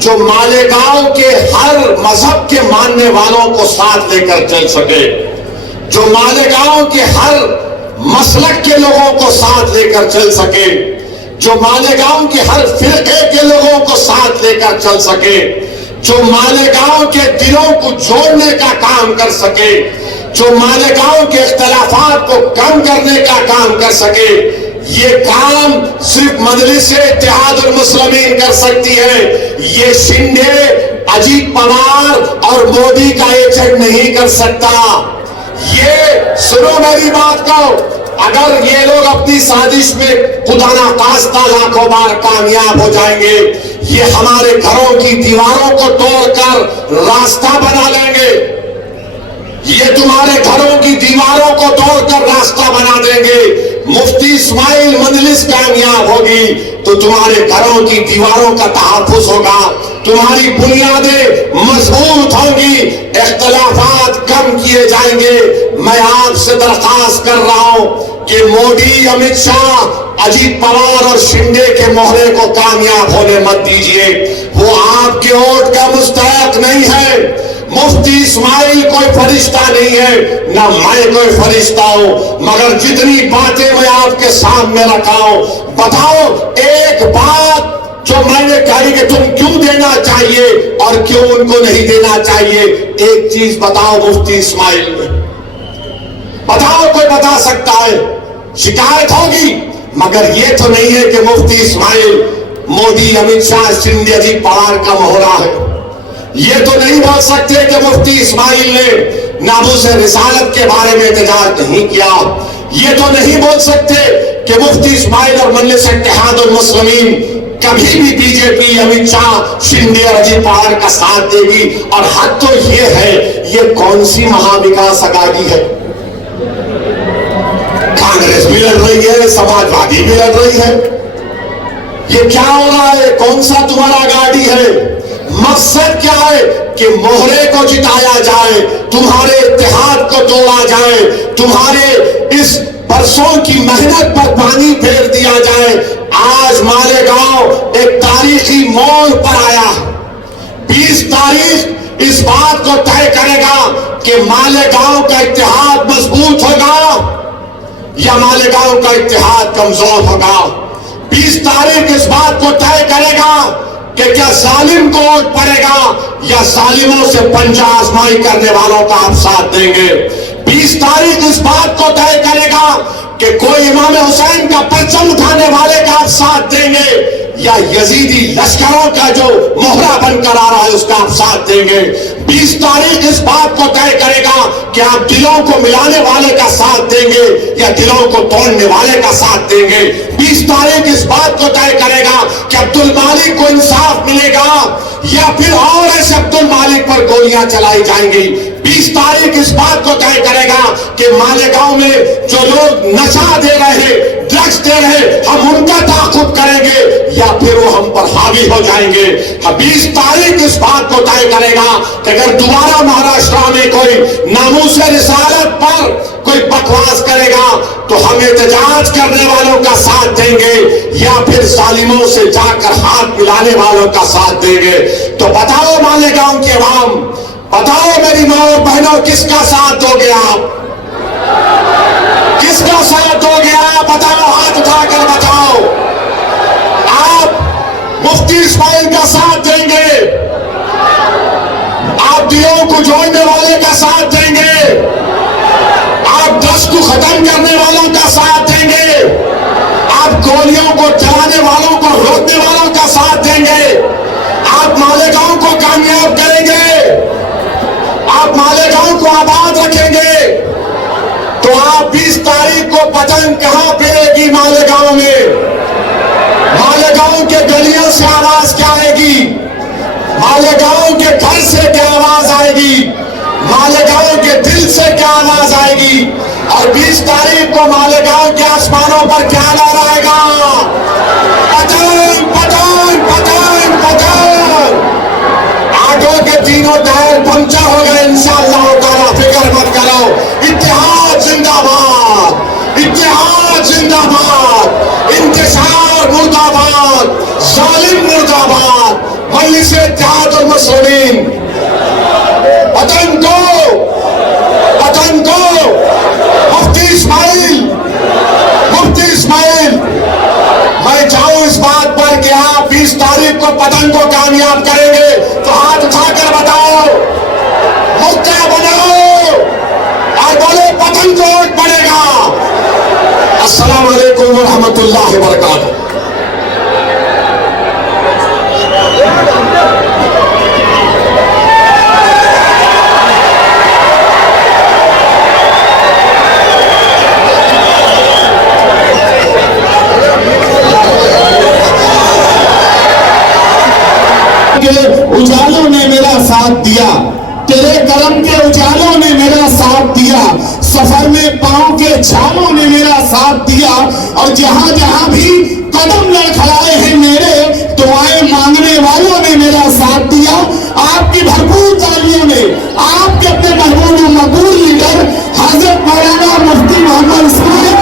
جو مالیگاؤں کے ہر مذہب کے ماننے والوں کو ساتھ لے کر چل سکے, جو مالیگاؤں کے ہر مسلک کے لوگوں کو ساتھ لے کر چل سکے, جو مالیگاؤں کے ہر فرقے کے لوگوں کو ساتھ لے کر چل سکے, جو مالیگاؤں کے دلوں کو جوڑنے کا کام کر سکے, جو مالیگاؤں کے اختلافات کو کم کرنے کا کام کر سکے. یہ کام صرف مجلس اتحاد المسلمین کر سکتی ہے، یہ شندے، اجیت پوار اور مودی کا ایجنٹ نہیں کر سکتا۔ یہ سنو میری بات کو، اگر یہ لوگ اپنی سازش میں خدا نخواستہ لاکھوں بار کامیاب ہو جائیں گے، یہ ہمارے گھروں کی دیواروں کو توڑ کر راستہ بنا لیں گے، یہ تمہارے گھروں کی دیواروں کو توڑ کر راستہ بنا دیں گے۔ مفتی اسماعیل مجلس کامیاب ہوگی تو تمہارے گھروں کی دیواروں کا تحفظ ہوگا، تمہاری بنیادیں مضبوط ہوں گی، اختلافات کم کیے جائیں گے۔ میں آپ سے درخواست کر رہا ہوں کہ مودی، امت شاہ، اجیت پوار اور شندے کے مہرے کو کامیاب ہونے مت دیجیے، وہ آپ کے ووٹ کا مستحق نہیں ہے۔ مفتی اسماعیل کوئی فرشتہ نہیں ہے، نہ میں کوئی فرشتہ ہوں، مگر جتنی باتیں میں آپ کے سامنے رکھا ہوں، بتاؤ ایک بات جو میں نے کہی کہ تم کیوں دینا چاہیے اور کیوں ان کو نہیں دینا چاہیے، ایک چیز بتاؤ مفتی اسماعیل میں، بتاؤ، کوئی بتا سکتا ہے؟ شکایت ہوگی، مگر یہ تو نہیں ہے کہ مفتی اسماعیل مودی، امت شاہ، شندے، اجیت پوار کا مہرہ ہے۔ یہ تو نہیں بول سکتے کہ مفتی اسماعیل نے ناموس رسالت کے بارے میں احتجاج نہیں کیا، یہ تو نہیں بول سکتے کہ مفتی اسماعیل اور مجلس اتحاد المسلمین کبھی بھی بی جے پی، امت شاہ، شندے اور اجیت پوار کا ساتھ دے گی۔ اور حد تو یہ ہے، یہ کون سی مہا وکاس اگاڑی ہے؟ کانگریس بھی لڑ رہی ہے، سماجوادی بھی لڑ رہی ہے، یہ کیا ہو رہا ہے؟ کون سا تمہارا اگاڑی ہے؟ مقصد کیا ہے کہ مہرے کو جتایا جائے، تمہارے اتحاد کو توڑا جائے، تمہارے اس برسوں کی محنت پر پانی پھیر دیا جائے۔ آج مالیگاؤں ایک تاریخی موڑ پر آیا، 20 تاریخ اس بات کو طے کرے گا کہ مالیگاؤں کا اتحاد مضبوط ہوگا یا مالیگاؤں کا اتحاد کمزور ہوگا۔ 20 تاریخ اس بات کو طے کرے گا کہ کیا ظالم کو ووٹ پڑے گا یا ظالموں سے پنجہ آزمائی کرنے والوں کا آپ ساتھ دیں گے۔ 20 تاریخ اس بات کو طے کرے گا کہ کوئی امام حسین کا پرچم اٹھانے والے کا آپ ساتھ دیں گے یا یزیدی لشکروں کا جو مہرہ بن کر آ رہا ہے اس کا آپ ساتھ دیں گے۔ 20 تاریخ اس بات کو طے کرے گا کہ آپ دلوں کو ملانے والے کا ساتھ دیں گے یا دلوں کو توڑنے والے کا ساتھ دیں گے۔ 20 تاریخ اس بات کو طے کرے گا کہ عبد المالک کو انصاف ملے گا یا پھر اور ایسے عبد المالک پر گولیاں چلائی جائیں گی۔ 20 تاریخ اس بات کو طے کرے گا کہ مالیگاؤں میں جو لوگ نشہ دے رہے، ڈرگس دے رہے، ہم ان کا تعاقب کریں گے یا پھر وہ ہم پر حاوی ہو جائیں گے۔ 20 تاریخ اس بات کو طے کرے گا کہ اگر دوبارہ مہاراشٹر میں کوئی ناموس رسالت پر کوئی بکواس کرے گا تو ہم احتجاج کرنے والوں کا ساتھ دیں گے یا پھر ظالموں سے جا کر ہاتھ ملانے والوں کا ساتھ دیں گے۔ تو بتاؤ مالیگاؤں کے عوام، بتاؤ میری ماں اور بہنوں، کس کا ساتھ دو گے آپ؟ کس کا ساتھ دو گے آپ؟ بتاؤ، ہاتھ اٹھا کر بتاؤ۔ آپ مفتی اسماعیل کا ساتھ دیں گے؟ آپ دلوں کو جوڑنے والے کا ساتھ دیں گے؟ آپ ڈرگس کو ختم کرنے والوں کا ساتھ دیں گے؟ آپ گولیوں کو چلانے والوں کو روکنے والوں کا ساتھ دیں گے؟ آپ مالیگاؤں کو کامیاب کریں گے؟ آپ مالیگاؤں کو آباد رکھیں گے؟ تو آپ 20 تاریخ کو پتنگ کہاں پھرے گی مالیگاؤں میں؟ مالیگاؤں کے گلیوں سے آواز کیا آئے گی؟ مالیگاؤں کے گھر سے کیا آواز آئے گی؟ مالیگاؤں کے دل سے کیا آواز آئے گی؟ اور 20 تاریخ کو مالیگاؤں کے آسمانوں پر کیا لہرائے آئے گا؟ پتنگ، پتنگ، پتنگ، پتنگ۔ آٹو کے تینوں ٹائر پنچر ہو گئے انشاءاللہ تعالیٰ، فکر مت کرو۔ اتحاد زندہ باد، اتحاد زندہ باد، انتشار مرد آباد، ظالم مرد آباد، مجلس اتحاد المسلمین۔ پتنگ کو، پتنگ کو، مفتی اسماعیل، مفتی اسماعیل، میں چاہوں اس بات پر کہ آپ 20 تاریخ کو پتنگ کو کامیاب کریں گے تو ہاتھ اٹھا کر بتاؤ، مکہ بناؤ اور بولے پتنگ کو ووٹ پڑے گا۔ السلام علیکم ورحمۃ اللہ۔ ورحمۃ اللہ وبرکاتہ. اجالوں نے میرا ساتھ دیا، تیرے کرم کے اجالوں نے میرا ساتھ دیا، سفر میں پاؤں کے چھالوں نے میرا ساتھ دیا، اور جہاں جہاں بھی قدم لڑکھڑائے ہیں میرے، دعائیں مانگنے والوں نے میرا ساتھ دیا. آپ کی بھرپور تالیوں نے آپ کے اپنے محبوب و مقبول لیڈر حضرت مولانا مفتی محمد اسماعیل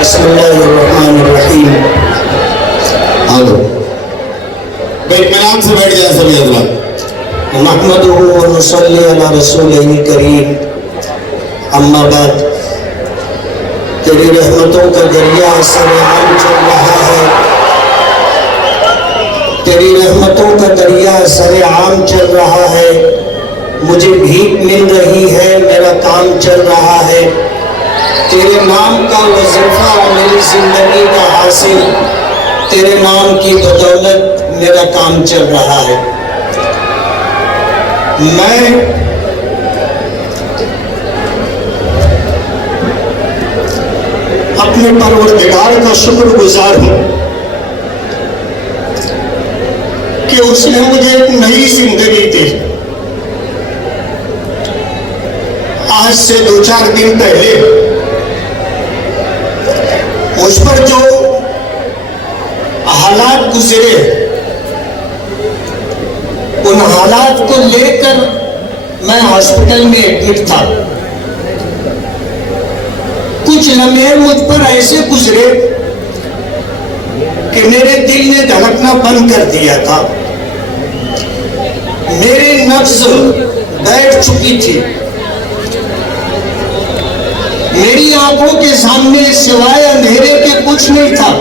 بسم اللہ الرحمن الرحیم. اطمینان سے بیٹھ جائے سبھی حضرات. نحمدہ و نصلی علی رسولہ الکریم. اما بعد، تیری رحمتوں کا دریا سرعام چل رہا ہے، تیری رحمتوں کا دریا سرعام چل رہا ہے. مجھے بھیک مل رہی ہے، میرا کام چل رہا ہے. تیرے نام کا وظیفہ میری زندگی کا حاصل، تیرے نام کی بدولت میرا کام چل رہا ہے. میں اپنے پروردگار کا شکر گزار ہوں کہ اس نے مجھے ایک نئی زندگی دی. آج سے 2-4 دن پہلے مجھ پر جو حالات گزرے، ان حالات کو لے کر میں ہاسپٹل میں ایڈمٹ تھا. کچھ لمحے مجھ پر ایسے گزرے کہ میرے دل نے دھڑکنا بند کر دیا تھا، میرے نفس بیٹھ چکی تھی. میری آنکھوں کے سامنے سوائے اندھیرے کے کچھ نہیں تھا.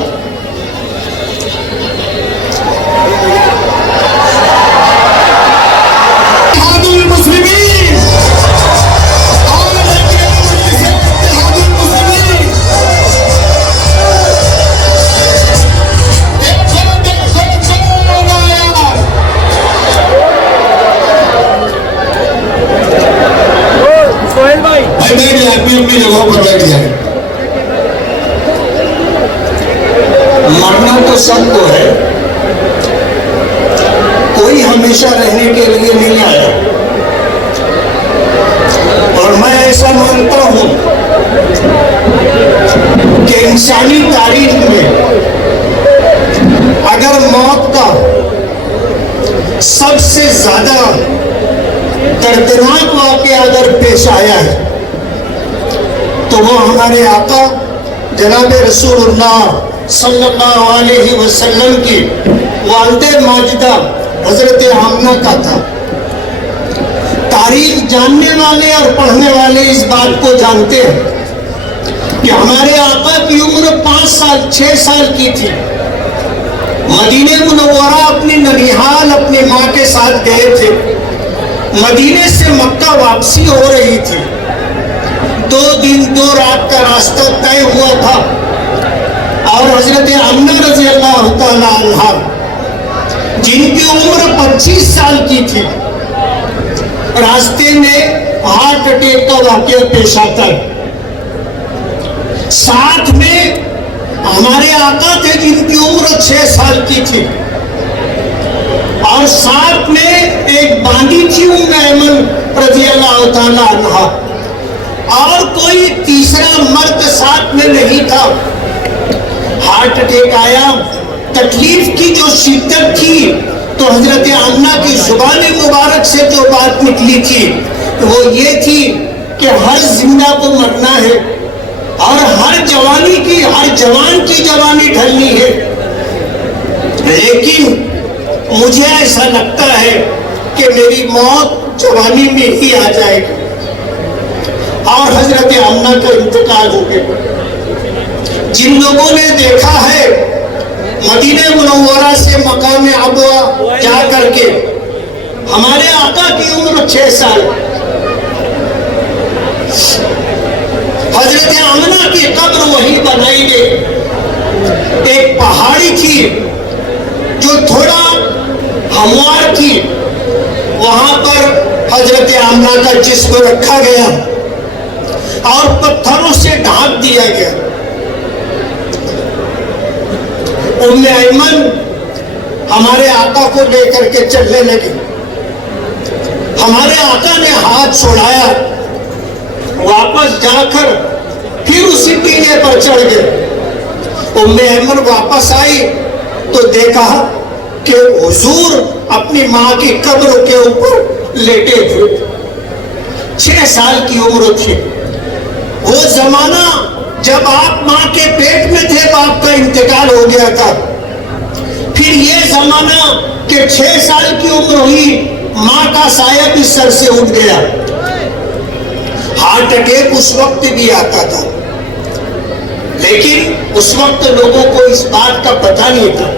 اپنی جگہوں پر بیٹھ جائیں. مرنا تو سب کو ہے، کوئی ہمیشہ رہنے کے لیے نہیں آیا. اور میں ایسا مانتا ہوں کہ انسانی تاریخ میں اگر موت کا سب سے زیادہ دردناک واقعہ اگر پیش آیا ہے تو وہ ہمارے آقا جناب رسول اللہ صلی اللہ علیہ وسلم کی والدہ ماجدہ حضرت آمنہ کا تھا. تاریخ جاننے والے اور پڑھنے والے اس بات کو جانتے ہیں کہ ہمارے آقا کی عمر 5 سال 6 سال کی تھی. مدینہ منورہ اپنی ننیحال اپنی ماں کے ساتھ گئے تھے. مدینے سے مکہ واپسی ہو رہی تھی. 2 دن 2 رات کا راستہ طے ہوا تھا اور حضرت آمنہ رضی اللہ تعالی عنہا جن کی عمر 25 سال کی تھی، راستے میں ہارٹ اٹیک کا واقعہ پیش آتا ہے. ساتھ میں ہمارے آقا تھے جن کی عمر 6 سال کی تھی، اور ساتھ میں ایک باندھی تھی ام ایمن رضی اللہ تعالی عنہا، اور کوئی تیسرا مرد ساتھ میں نہیں تھا. ہارٹ اٹیک آیا. تکلیف کی جو شدت تھی تو حضرت آمنہ کی زبان مبارک سے جو بات نکلی تھی وہ یہ تھی کہ ہر زندہ کو مرنا ہے اور ہر جوان کی جوانی ڈھلنی ہے. لیکن مجھے ایسا لگتا ہے کہ میری موت جوانی میں ہی آ جائے گی، اور حضرت آمنہ کا انتقال ہو گیا۔ جن لوگوں نے دیکھا ہے مدینہ منورہ سے مقام ابوا جا کر کے، ہمارے آقا کی عمر 6 سال، حضرت آمنہ کی قبر وہی بنائی گئی۔ ایک پہاڑی تھی جو تھوڑا ہموار تھی، وہاں پر حضرت آمنہ کا جسم رکھا گیا اور پتھروں سے ڈھانپ دیا گیا۔ ام ایمن ہمارے آقا کو لے کر کے چلنے لگی، ہمارے آقا نے ہاتھ چھوڑایا، واپس جا کر پھر اسی پینے پر چڑھ گئے۔ ام ایمن واپس آئی تو دیکھا کہ حضور اپنی ماں کی قبر کے اوپر لیٹے ہوئے، 6 سال کی عمر تھی۔ وہ زمانہ جب آپ ماں کے پیٹ میں تھے باپ کا انتقال ہو گیا تھا، پھر یہ زمانہ کہ 6 سال کی عمر ہوئی، ماں کا سایہ بھی سر سے اٹھ گیا۔ ہارٹ اٹیک اس وقت بھی آتا تھا، لیکن اس وقت لوگوں کو اس بات کا پتہ نہیں تھا۔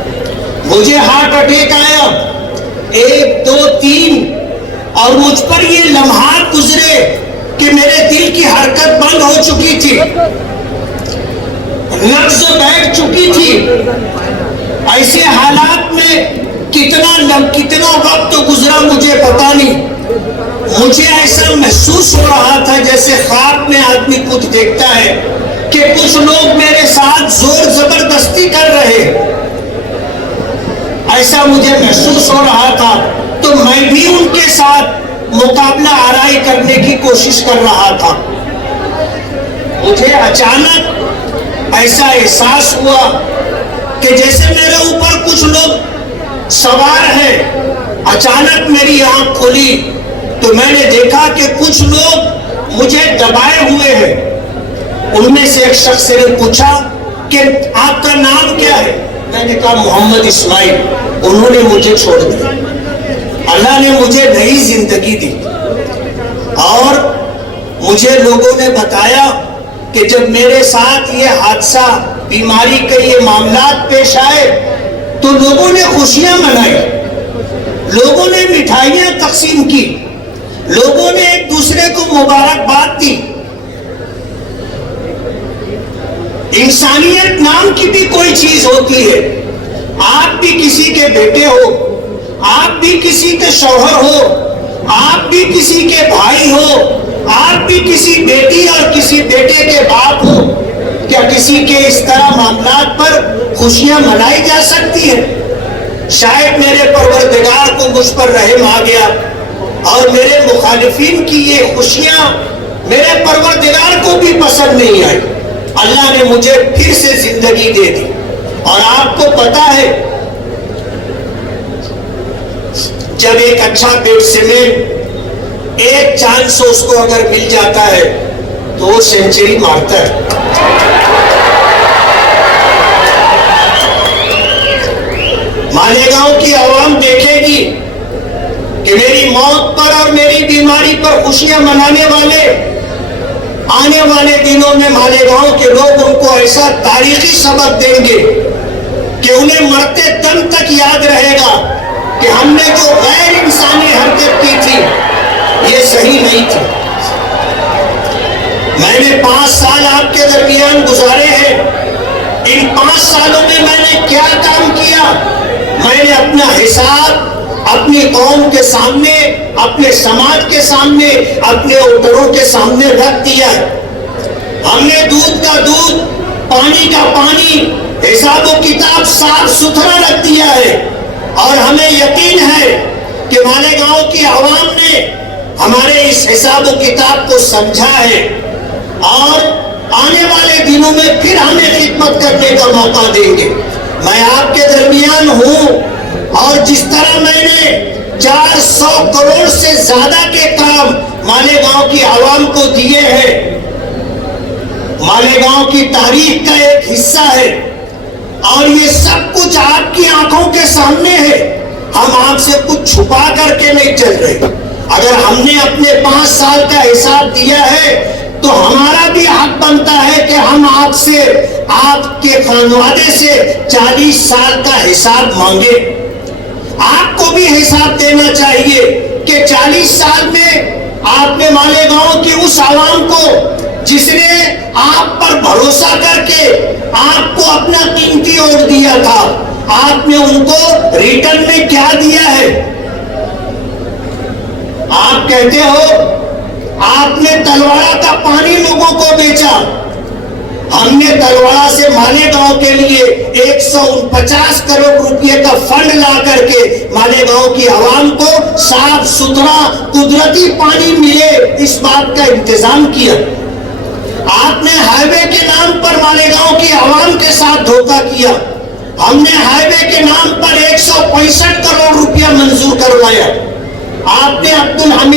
مجھے ہارٹ اٹیک آیا 1 2 3، اور مجھ پر یہ لمحات گزرے کہ میرے دل کی حرکت بند ہو چکی تھی، نبض بیٹھ چکی تھی۔ ایسے حالات میں کتنا وقت گزرا مجھے پتا نہیں۔ مجھے ایسا محسوس ہو رہا تھا جیسے خواب میں آدمی کچھ دیکھتا ہے کہ کچھ لوگ میرے ساتھ زور زبردستی کر رہے، ایسا مجھے محسوس ہو رہا تھا۔ تو میں بھی ان کے ساتھ مقابلہ آرائی کرنے کی کوشش کر رہا تھا۔ مجھے اچانک ایسا احساس ہوا کہ جیسے میرے اوپر کچھ لوگ سوار ہیں۔ اچانک میری آنکھ کھلی تو میں نے دیکھا کہ کچھ لوگ مجھے دبائے ہوئے ہیں۔ ان میں سے ایک شخص نے پوچھا کہ آپ کا نام کیا ہے؟ میں نے کہا محمد اسماعیل۔ انہوں نے مجھے چھوڑ دیا۔ اللہ نے مجھے نئی زندگی دی، اور مجھے لوگوں نے بتایا کہ جب میرے ساتھ یہ حادثہ، بیماری کے یہ معاملات پیش آئے تو لوگوں نے خوشیاں منائی، لوگوں نے مٹھائیاں تقسیم کی، لوگوں نے ایک دوسرے کو مبارکباد دی۔ انسانیت نام کی بھی کوئی چیز ہوتی ہے۔ آپ بھی کسی کے بیٹے ہو، آپ بھی کسی کے شوہر ہو، آپ بھی کسی کے بھائی ہو، آپ بھی کسی بیٹی اور کسی بیٹے کے باپ ہو۔ کیا کسی کے اس طرح معاملات پر خوشیاں منائی جا سکتی ہیں؟ شاید میرے پروردگار کو مجھ پر رحم آ گیا، اور میرے مخالفین کی یہ خوشیاں میرے پروردگار کو بھی پسند نہیں آئی۔ اللہ نے مجھے پھر سے زندگی دے دی۔ اور آپ کو پتا ہے جب ایک اچھا بیٹسمین ایک چانس اس کو اگر مل جاتا ہے تو وہ سینچری مارتا ہے۔ مالیگاؤں کی عوام دیکھے گی کہ میری موت پر اور میری بیماری پر خوشیاں منانے والے آنے والے دنوں میں مالیگاؤں کے لوگ ان کو ایسا تاریخی سبق دیں گے کہ انہیں مرتے دم تک یاد رہے گا کہ ہم نے جو غیر انسانی حرکت کی تھی یہ صحیح نہیں تھی۔ میں نے 5 سال آپ کے درمیان گزارے ہیں۔ ان 5 سالوں میں نے کیا کام کیا؟ میں نے اپنا حساب اپنی قوم کے سامنے، اپنے سماج کے سامنے، اپنے ووٹروں کے سامنے رکھ دیا ہے۔ ہم نے دودھ کا دودھ، پانی کا پانی، حساب و کتاب صاف ستھرا رکھ دیا ہے، اور ہمیں یقین ہے کہ مالیگاؤں کی عوام نے ہمارے اس حساب و کتاب کو سمجھا ہے، اور آنے والے دنوں میں پھر ہمیں خدمت کرنے کا موقع دیں گے۔ میں آپ کے درمیان ہوں، اور جس طرح میں نے 400 کروڑ سے زیادہ کے کام مالیگاؤں کی عوام کو دیے ہیں، مالیگاؤں کی تاریخ کا ایک حصہ ہے، اور یہ سب کچھ آپ کی آنکھوں کے سامنے ہے۔ ہم آپ سے کچھ چھپا کر کے نہیں چل رہے. اگر ہم نے اپنے 5 سال کا حساب دیا ہے تو ہمارا بھی حق بنتا ہے کہ ہم آپ سے، آپ کے خانوادے سے 40 سال کا حساب مانگے. آپ کو بھی حساب دینا چاہیے کہ 40 سال میں آپ نے مالیگاؤں کی اس عوام کو جس نے آپ پر بھروسہ کر کے آپ کو اپنا قیمتی ووٹ دیا تھا، آپ نے ان کو ریٹرن میں کیا دیا ہے؟ آپ کہتے ہو آپ نے تلواڑہ کا پانی لوگوں کو بیچا. ہم نے تلواڑہ سے مالیگاؤں کے لیے 149 کروڑ روپے کا فنڈ لا کر کے مالیگاؤں کی عوام کو صاف ستھرا قدرتی پانی ملے اس بات کا انتظام کیا. آپ نے ہائی وے کے نام پر مالیگاؤں کی عوام کے ساتھ دھوکہ کیا. ہم نے ہائی وے کے نام پر 165 کروڑ روپیہ منظور کروایا. آپ نے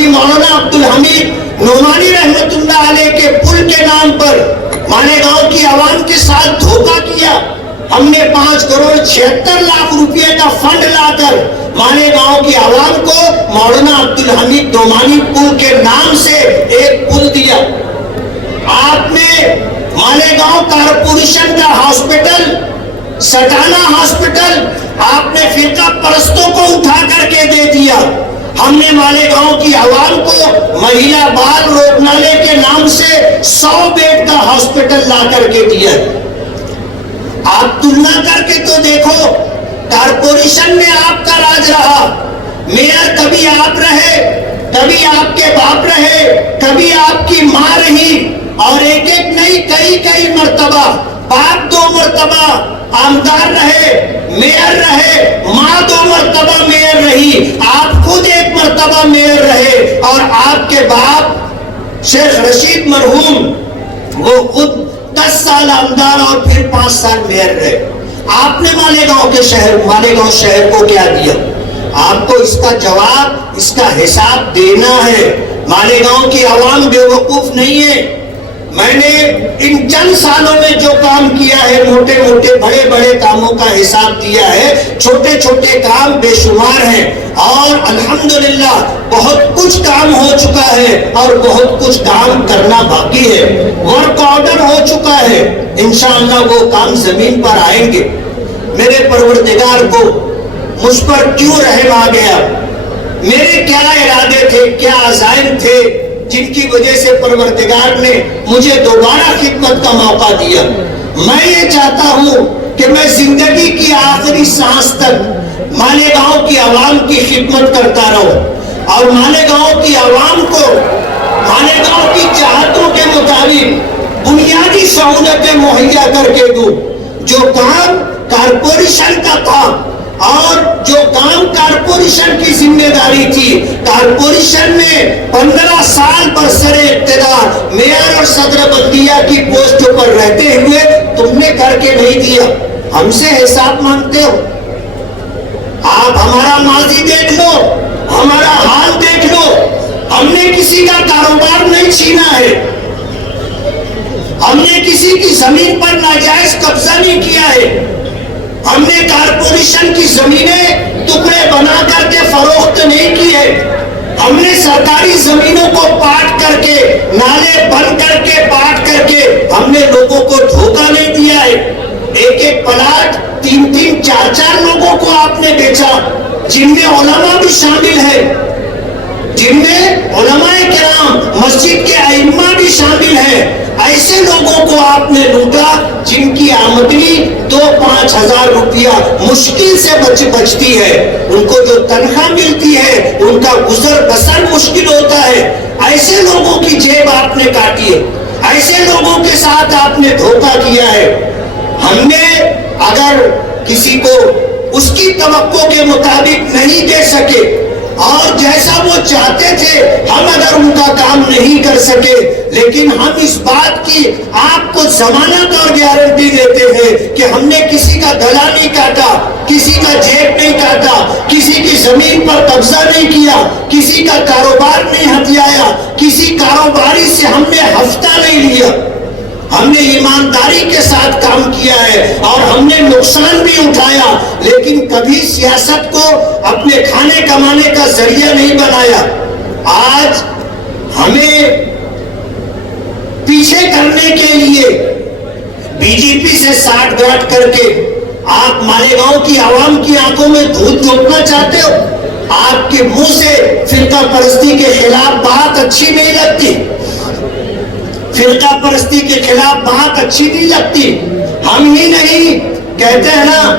مولانا عبدالحمید نعمانی رحمت اللہ علیہ کے پل کے نام پر مالیگاؤں کی عوام کے ساتھ دھوکہ کیا. ہم نے 5 کروڑ 76 لاکھ روپے کا فنڈ لا کر مالیگاؤں کی عوام کو مولانا عبدالحمید نعمانی پل کے نام سے ایک پل دیا. آپ نے مالیگاؤں کارپوریشن کا ہاسپٹل، سٹانہ ہاسپٹل، آپ نے فرقہ پرستوں کو اٹھا کر کے دے دیا. ہم نے مالیگاؤں کی عوام کو مہیلا بال روگنالے کے نام سے 100 بیڈ کا ہاسپٹل لا کر کے دیا. آپ تلنا کر کے تو دیکھو، کارپوریشن میں آپ کا راج رہا. میئر کبھی آپ رہے، کبھی آپ کے باپ رہے، کبھی آپ کی ماں رہی، اور ایک نہیں کئی مرتبہ باپ 2 مرتبہ آمدار رہے، میئر رہے، ماں 2 مرتبہ میئر رہی، آپ خود 1 مرتبہ میئر رہے، اور آپ کے باپ شیخ رشید مرحوم وہ خود 10 سال آمدار اور پھر 5 سال میئر رہے. آپ نے مالیگاؤں شہر کو کیا دیا؟ آپ کو اس کا جواب، اس کا حساب دینا ہے. مالیگاؤں کی عوام بے وقوف نہیں ہے. میں نے ان چند سالوں میں جو کام کیا ہے، موٹے بڑے کاموں کا حساب دیا ہے. چھوٹے کام بے شمار ہیں، اور الحمدللہ بہت کچھ کام ہو چکا ہے اور بہت کچھ کام کرنا باقی ہے. ورک آرڈر ہو چکا ہے، انشاءاللہ وہ کام زمین پر آئیں گے. میرے پروردگار کو مجھ پر کیوں رحم آ گیا؟ میرے کیا ارادے تھے، کیا عزائم تھے جن کی وجہ سے پروردگار نے مجھے دوبارہ خدمت کا موقع دیا؟ میں یہ چاہتا ہوں کہ میں زندگی کی آخری سانس تک مالیگاؤں کی عوام کی خدمت کرتا رہوں، اور مالیگاؤں کی عوام کو مالیگاؤں کی چاہتوں کے مطابق بنیادی سہولتیں مہیا کر کے دوں. جو کام کارپوریشن کا تھا اور جو کام کارپوریشن کی ذمہ داری تھی، کارپوریشن میں 15 سال برسر اقتدار میئر اور صدر بلدیہ کی پوسٹوں پر رہتے ہوئے تم نے کر کے نہیں دیا. ہم سے حساب مانگتے ہو. آپ ہمارا ماضی دیکھ لو، ہمارا حال دیکھ لو. ہم نے کسی کا کاروبار نہیں چھینا ہے، ہم نے کسی کی زمین پر ناجائز قبضہ نہیں کیا ہے. ہم نے کارپوریشن کی زمینیں ٹکڑے بنا کر کے فروخت نہیں کی ہے. ہم نے سرکاری زمینوں کو پاٹ کر کے، نالے بند کر کے، پاٹ کر کے ہم نے لوگوں کو دھوکہ نہیں دیا ہے. ایک پلاٹ 3 4 لوگوں کو آپ نے بیچا، جن میں علماء بھی شامل ہے، جن میں علماء کرام، مسجد کے ائمہ بھی شامل ہیں. ایسے لوگوں کو آپ نے لوٹا جن کی آمدنی 2-5 ہزار روپیہ مشکل سے بچتی ہے. ان کو جو تنخواہ ملتی ہے ان کا گزر بسر مشکل ہوتا ہے. ایسے لوگوں کی جیب آپ نے کاٹی ہے، ایسے لوگوں کے ساتھ آپ نے دھوکہ کیا ہے. ہم نے اگر کسی کو اس کی توقع کے مطابق نہیں دے سکے اور جیسا وہ چاہتے تھے، ہم اگر ان کا کام نہیں کر سکے، لیکن ہم اس بات کی آپ کو ضمانت اور گارنٹی دیتے ہیں کہ ہم نے کسی کا گلا نہیں کاٹا، کسی کا جیب نہیں کاٹا، کسی کی زمین پر قبضہ نہیں کیا، کسی کا کاروبار نہیں ہتھیایا، کسی کاروباری سے ہم نے ہفتہ نہیں لیا. ہم نے ایمانداری کے ساتھ کام کیا ہے اور ہم نے نقصان بھی اٹھایا، لیکن کبھی سیاست کو اپنے کھانے کمانے کا ذریعہ نہیں بنایا۔ آج ہمیں پیچھے کرنے کے لیے بی جے پی سے ساٹھ گاٹھ کر کے آپ مالیگاؤں کی عوام کی آنکھوں میں دھول جھونکنا چاہتے ہو؟ آپ کے منہ سے فرقہ پرستی کے خلاف بات اچھی نہیں لگتی، فرقہ پرستی کے خلاف بات اچھی نہیں لگتی۔ ہم ہی نہیں کہتے ہیں نا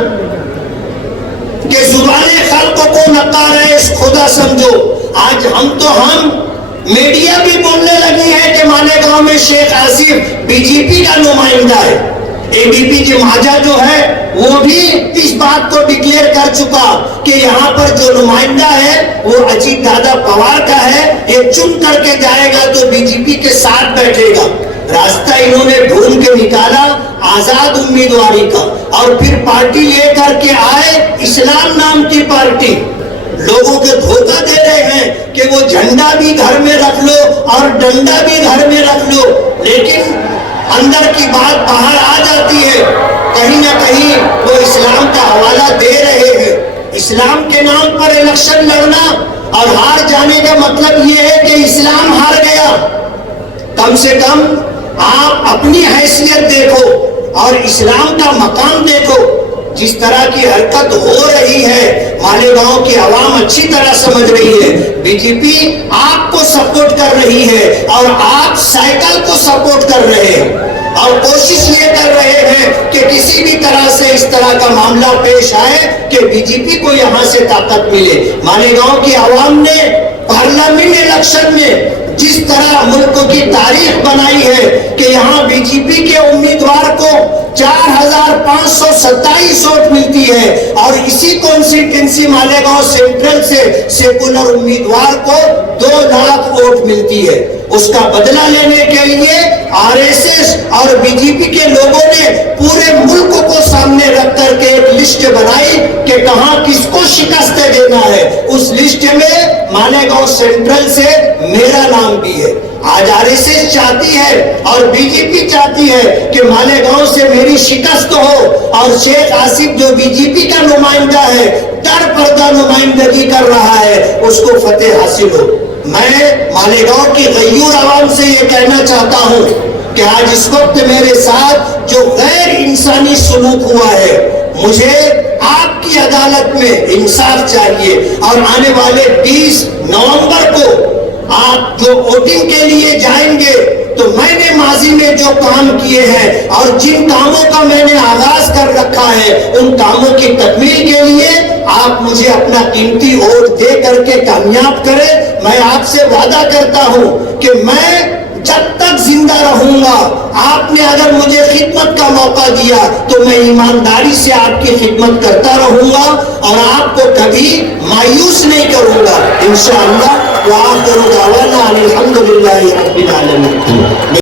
کہ زبان خلق کو نقار ہے خدا سمجھو۔ آج ہم میڈیا بھی بولنے لگی ہے کہ مالیگاؤں میں شیخ آصف بی جے پی کا نمائندہ ہے۔ اے بی پی جماجہ جو ہے وہ بھی اس بات کو ڈکلیئر کر چکا کہ یہاں پر جو نمائندہ ہے وہ اجیت دادا پوار کا ہے، یہ چن کر کے جائے گا تو بی جے پی کے ساتھ بیٹھے گا۔ راستہ انہوں نے ڈھونڈ کے نکالا آزاد امیدواری کا، اور پھر پارٹی لے کر کے آئے اسلام نام کی پارٹی۔ لوگوں کو دھوکہ دے رہے ہیں کہ وہ جھنڈا بھی گھر میں رکھ لو اور ڈنڈا بھی گھر میں رکھ لو، لیکن اندر کی بات باہر آ جاتی ہے۔ کہیں نہ کہیں وہ اسلام کا حوالہ دے رہے ہیں۔ اسلام کے نام پر الیکشن لڑنا اور ہار جانے کا مطلب یہ ہے کہ اسلام ہار گیا۔ کم سے کم آپ اپنی حیثیت دیکھو اور اسلام کا مقام دیکھو۔ جس طرح کی حرکت ہو رہی ہے مالیگاؤں کی عوام اچھی طرح سمجھ رہی ہے۔ بی جے پی آپ کو سپورٹ کر رہی ہے اور آپ سائیکل کو سپورٹ کر رہے ہیں، اور کوشش یہ کر رہے ہیں کہ کسی بھی طرح سے اس طرح کا معاملہ پیش آئے کہ بی جے پی کو یہاں سے طاقت ملے۔ مالیگاؤں کی عوام نے پارلیمنٹ الیکشن میں جس طرح ملک کی تاریخ بنائی ہے کہ یہاں بی جے پی کے امیدوار کو 4527 ووٹ ملتی ہے، اور اسی کانسٹیٹوئنسی مالیگاؤں سینٹرل سے سیکولر امیدوار کو 2 لاکھ ووٹ ملتی ہے۔ اس کا بدلہ لینے کے لیے آر ایس ایس اور بی جے پی کے لوگوں نے پورے ملک کو سامنے رکھ کر کے ایک لسٹ بنائی کہ کہاں کس کو شکست دینا ہے۔ اس لسٹ میں مالیگاؤں سینٹرل سے میرا نام بھی ہے۔ آج آر ایس ایس چاہتی ہے اور بی جے پی چاہتی ہے کہ مالیگاؤں سے میری شکست ہو، اور شیخ آصف جو بی جے پی کا نمائندہ ہے، در پردہ نمائندگی کر رہا ہے، اس کو فتح حاصل ہو۔ میں مالیگاؤں کی غیور عوام سے یہ کہنا چاہتا ہوں کہ آج اس وقت میرے ساتھ جو غیر انسانی سلوک ہوا ہے، مجھے آپ کی عدالت میں انصاف چاہیے، اور آنے والے 20 نومبر کو آپ جو ووٹنگ کے لیے جائیں گے تو میں نے ماضی میں جو کام کیے ہیں اور جن کاموں کا میں نے آغاز کر رکھا ہے، ان کاموں کی تکمیل کے لیے آپ مجھے اپنا قیمتی ووٹ دے کر کے کامیاب کریں۔ میں آپ سے وعدہ کرتا ہوں کہ میں جب تک زندہ رہوں گا، آپ نے اگر مجھے خدمت کا موقع دیا تو میں ایمانداری سے آپ کی خدمت کرتا رہوں گا اور آپ کو کبھی مایوس نہیں کروں گا انشاءاللہ۔ وآخر دعوانا الحمدللہ رب العالمین۔